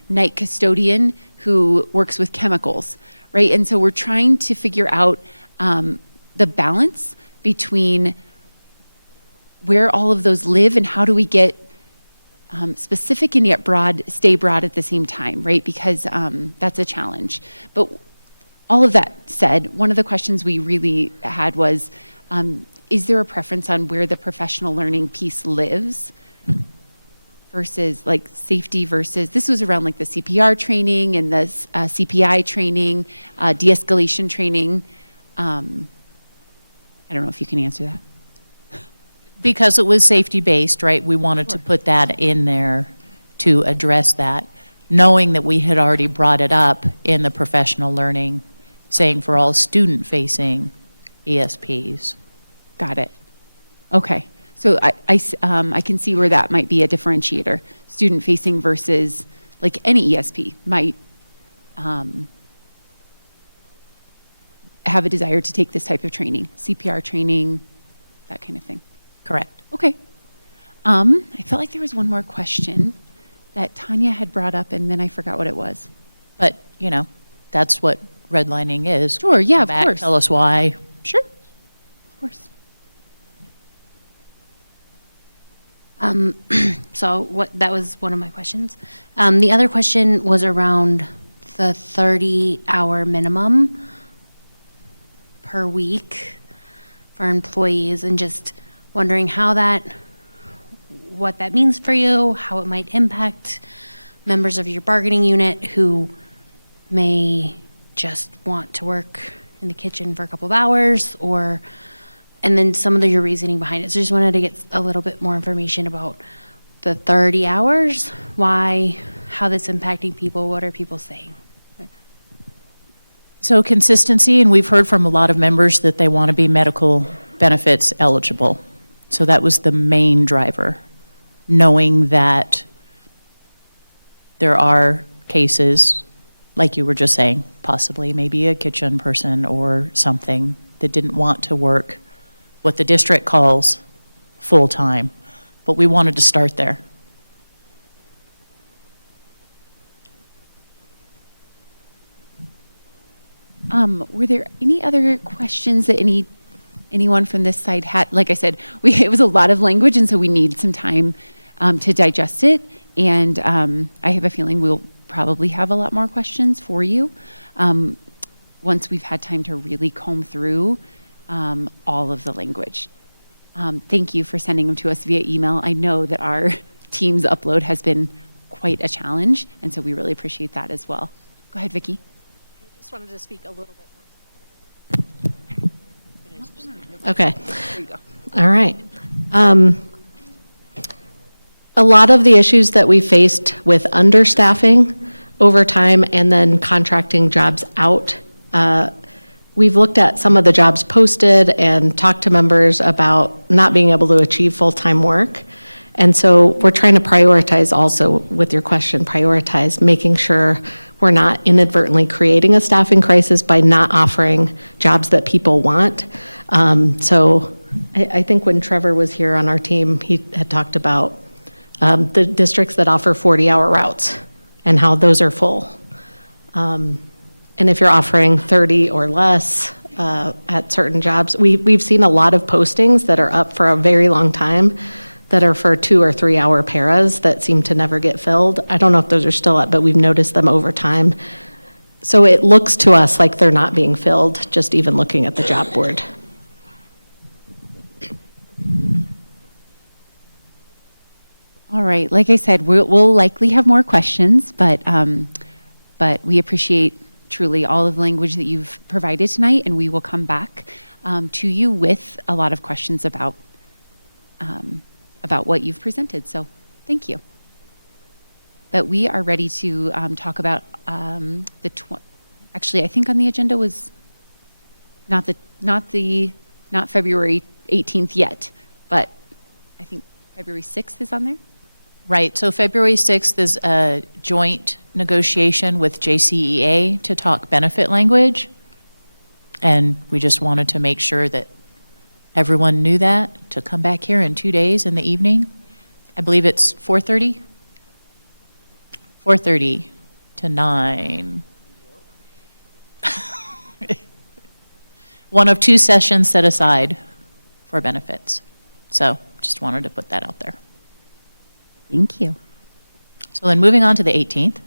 night custodian who works with chemicals, right? And so we're trying to figure out the balance between where all of those live and how do we get specific and yet broad, stay broad at the same time, right? Because that's a challenge. But all of that said, one of the questions we really had was, is there a preference on where the professional learning piece lives versus like safety versus, this was around like the CPR training and the CPI training, de-escalation training. I don't know if you can answer that. Because it was safety-based, right? We wanted to put that in there to address that, knowing that we had already brought it up in the professional learning, saying for all student-facing ESPs. Got it. Okay. So I can see where that might be a differentiator. Student-facing versus, like any ESP might have a desire to take this type of training, CPR training, that kind of thing. Correct. Okay. I felt like there was one more question that Tanya had brought up, and then I forgot what it was. But, that's what redlining is. Sure, yeah, Come of back, course. Tell us why. Sure. Of course. So that was one of my questions. The other question was around the 30-hour minimum per week for employees, and just wondering what that means for you, how it might impact members of your bargaining unit who may just want to work in the kitchen for a couple of hours, and then some of your reasoning behind it. So just wanted to get a little bit more information about the 30 hours, why, how that's impacting people, what are people saying? So consistency, and we've heard from a lot of members that they want to be medical benefits eligible. So that was the main driver, knowing that there are cases, like you were just saying, possibly maybe a kitchen person or something that didn't want to work what the district calls full-time, but we wanted to start there. Were there any other questions that anyone from this side had? Like I said, it was a lot of language, and so we need some time to digest it. And I have a feeling we'll probably have a lot more questions for you once we've had time to really comb through all of the language. Thank you for sending them to us via email. I know that our team's upload has been quite a challenge, and so we really appreciate that as well. Go ahead, Vicki. Just wanted to speak a little bit more. Okay. There you go. All right. A lot of the issues that we faced with understaffing, overtime, and then contracting jobs out, we've looked at some of the jobs posted and talked to members about not being able to achieve full-time work. And so we're trying to prioritize also, with your question, prioritize making sure we're not inadvertently creating a staffing crisis by not offering jobs that people want. So I think when Trevor was here on our team, he had talked about the districts that offer 40-hour routes and how those are full. And if you're offering 30 or less at certain jobs, we've seen a lot of postings that are up for a very long time that are for 2 or 3 hour paras that seem to never get filled. I don't know if those are still up, but we've noticed them over time. So it looks to us like they're not being filled, just even looking at the job board. All right, like I said, we'll likely have more questions, but we appreciate truly all of the language that you've provided tonight, and we will come back to you with a lot of questions about what you've presented. So thank you. But we are ready to talk about actually, I think on the agenda was not February 18th yet, but I think February 6th is on there. Right, so February 6th is a joint negotiation with JCEA to talk benefit language. And we just wanted to make sure that everyone knew that, to come back here in 2 days in the evening. I believe it's 4:30? 4:30 to 9. One of 2 sessions set aside for benefits. So just wanted to put that out there. Thank you. So then moving on to the 18th.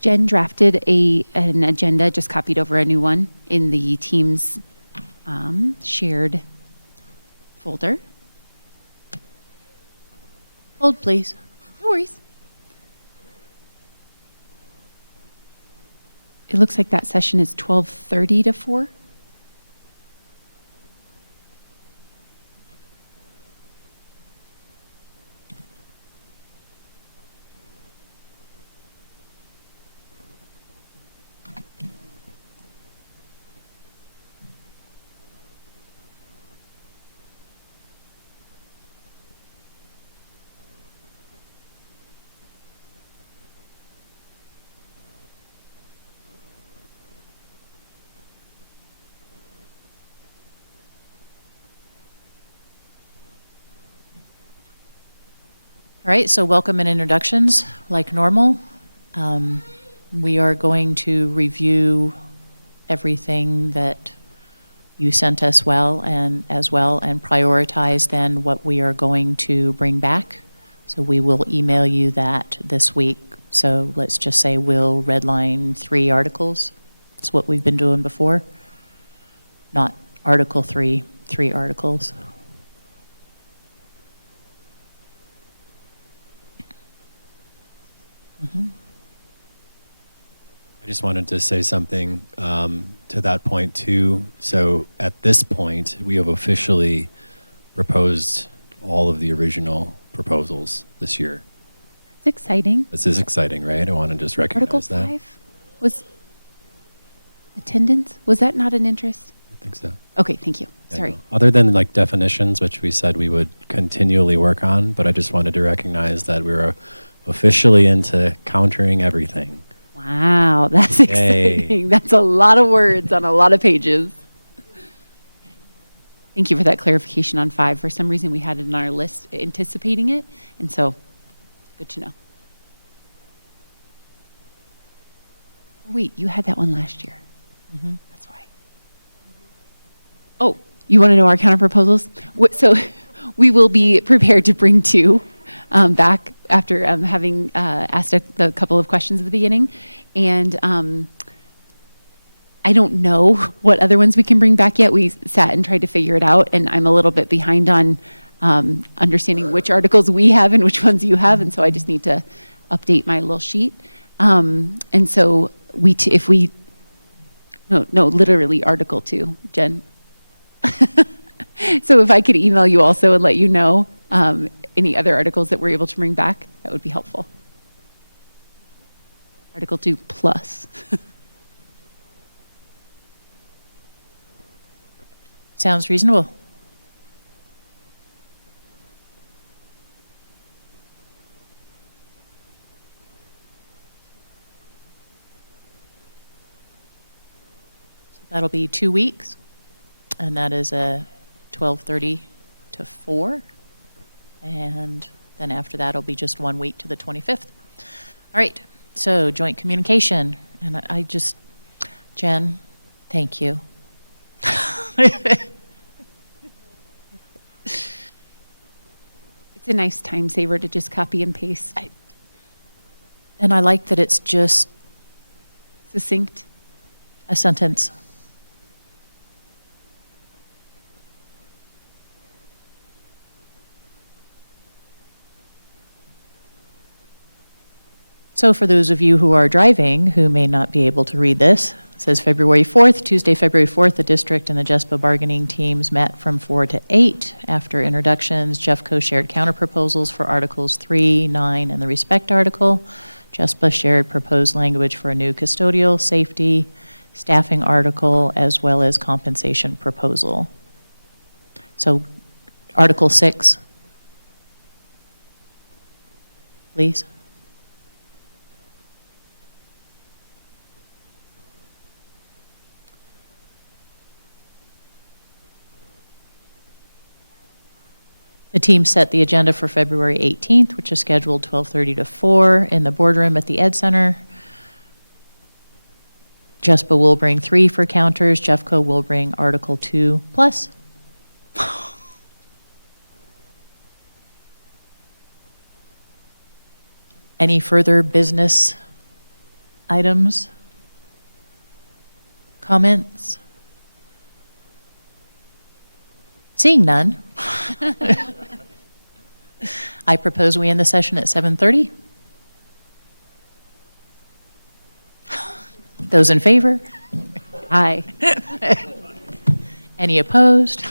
Jen drafted an agenda, just copied over a new one in the team's shared folder. Hold, please. No worries. It looks like that session is 12:30 to 4. All right, so welcome and introductions, like normal. We are going to review everything that you sent us and prioritize then what we are going to bring back. So we will email you that this week. So let's just say we'll redline 3 articles. That's what we've been doing before. Not Article 3, 3 articles. I just wanted to say something to that point too. So at this point, we have officially proposed all of the original proposals this year. It's exciting. This is exciting, right? I want to just Article recognize that. 5 was attendance. Was that not an interest? I think so. Okay, thank you. Yeah, Sorry. no. Other than like definitions, which we said we would continually work on, but I just wanted to recognize that we're officially into countering everything. Wow, that's Yay. exciting. That's a lot of words on a lot of pages. Thank you for that clarification on 5. For some reason, we had it on our list anticipating it, and so good to know. Wait, you had that one last year. That's why. Oh, you want to know our counter proposals? So we will be prepared to bring 2 back after having asked a couple of questions at the beginning. And I don't know what other ones we can bring back yet. We sat and tried to figure it out, and I'm a little bit behind on understanding which articles we have and which ones you have, and so I just need to update my little sheet. And so literally Article 2, Jen. So if I could email you also and let you know any other articles that we're able to bring back, that would be helpful. Article 2 plus. Sounds reasonable. So that'll be 2 weeks. and that is a 12:30 to 4. And then after that, it'll be just 1 week to the 25th. All right, so joint communication, and I just, Jen, thank you. It's a nice time saver to just copy and paste. And I like that it's just Succinct. a sentence. So for those of you who are driving who may not be able to read this, it says February 4th, Tuesday, February 4th, the district and the JESPA bargaining teams met from 4 to 8. After introductions, JEFCO shared counterproposals for Articles 3, 9, and the Respect article. JESPA shared proposed language for a new custodial, safety, staffing article, as well as compensation proposal. So Article 6, please. The team set the agenda for February 18th, which is scheduled 12:30 to 4 in the boardroom at the Ed Center. JESPA will bring 3 for counters. JEFCO will bring Article 2 plus. Any further business items? Comments? Seeing none. I propose we end the session at 7:30. Those in favor? Aye. Any opposed?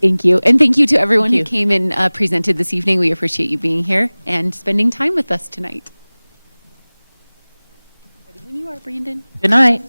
Thank you. And thank you to everyone Thank who came and presented this evening. We appreciate you being here and spending time with us tonight. Ready when you are, Brandon. Good night.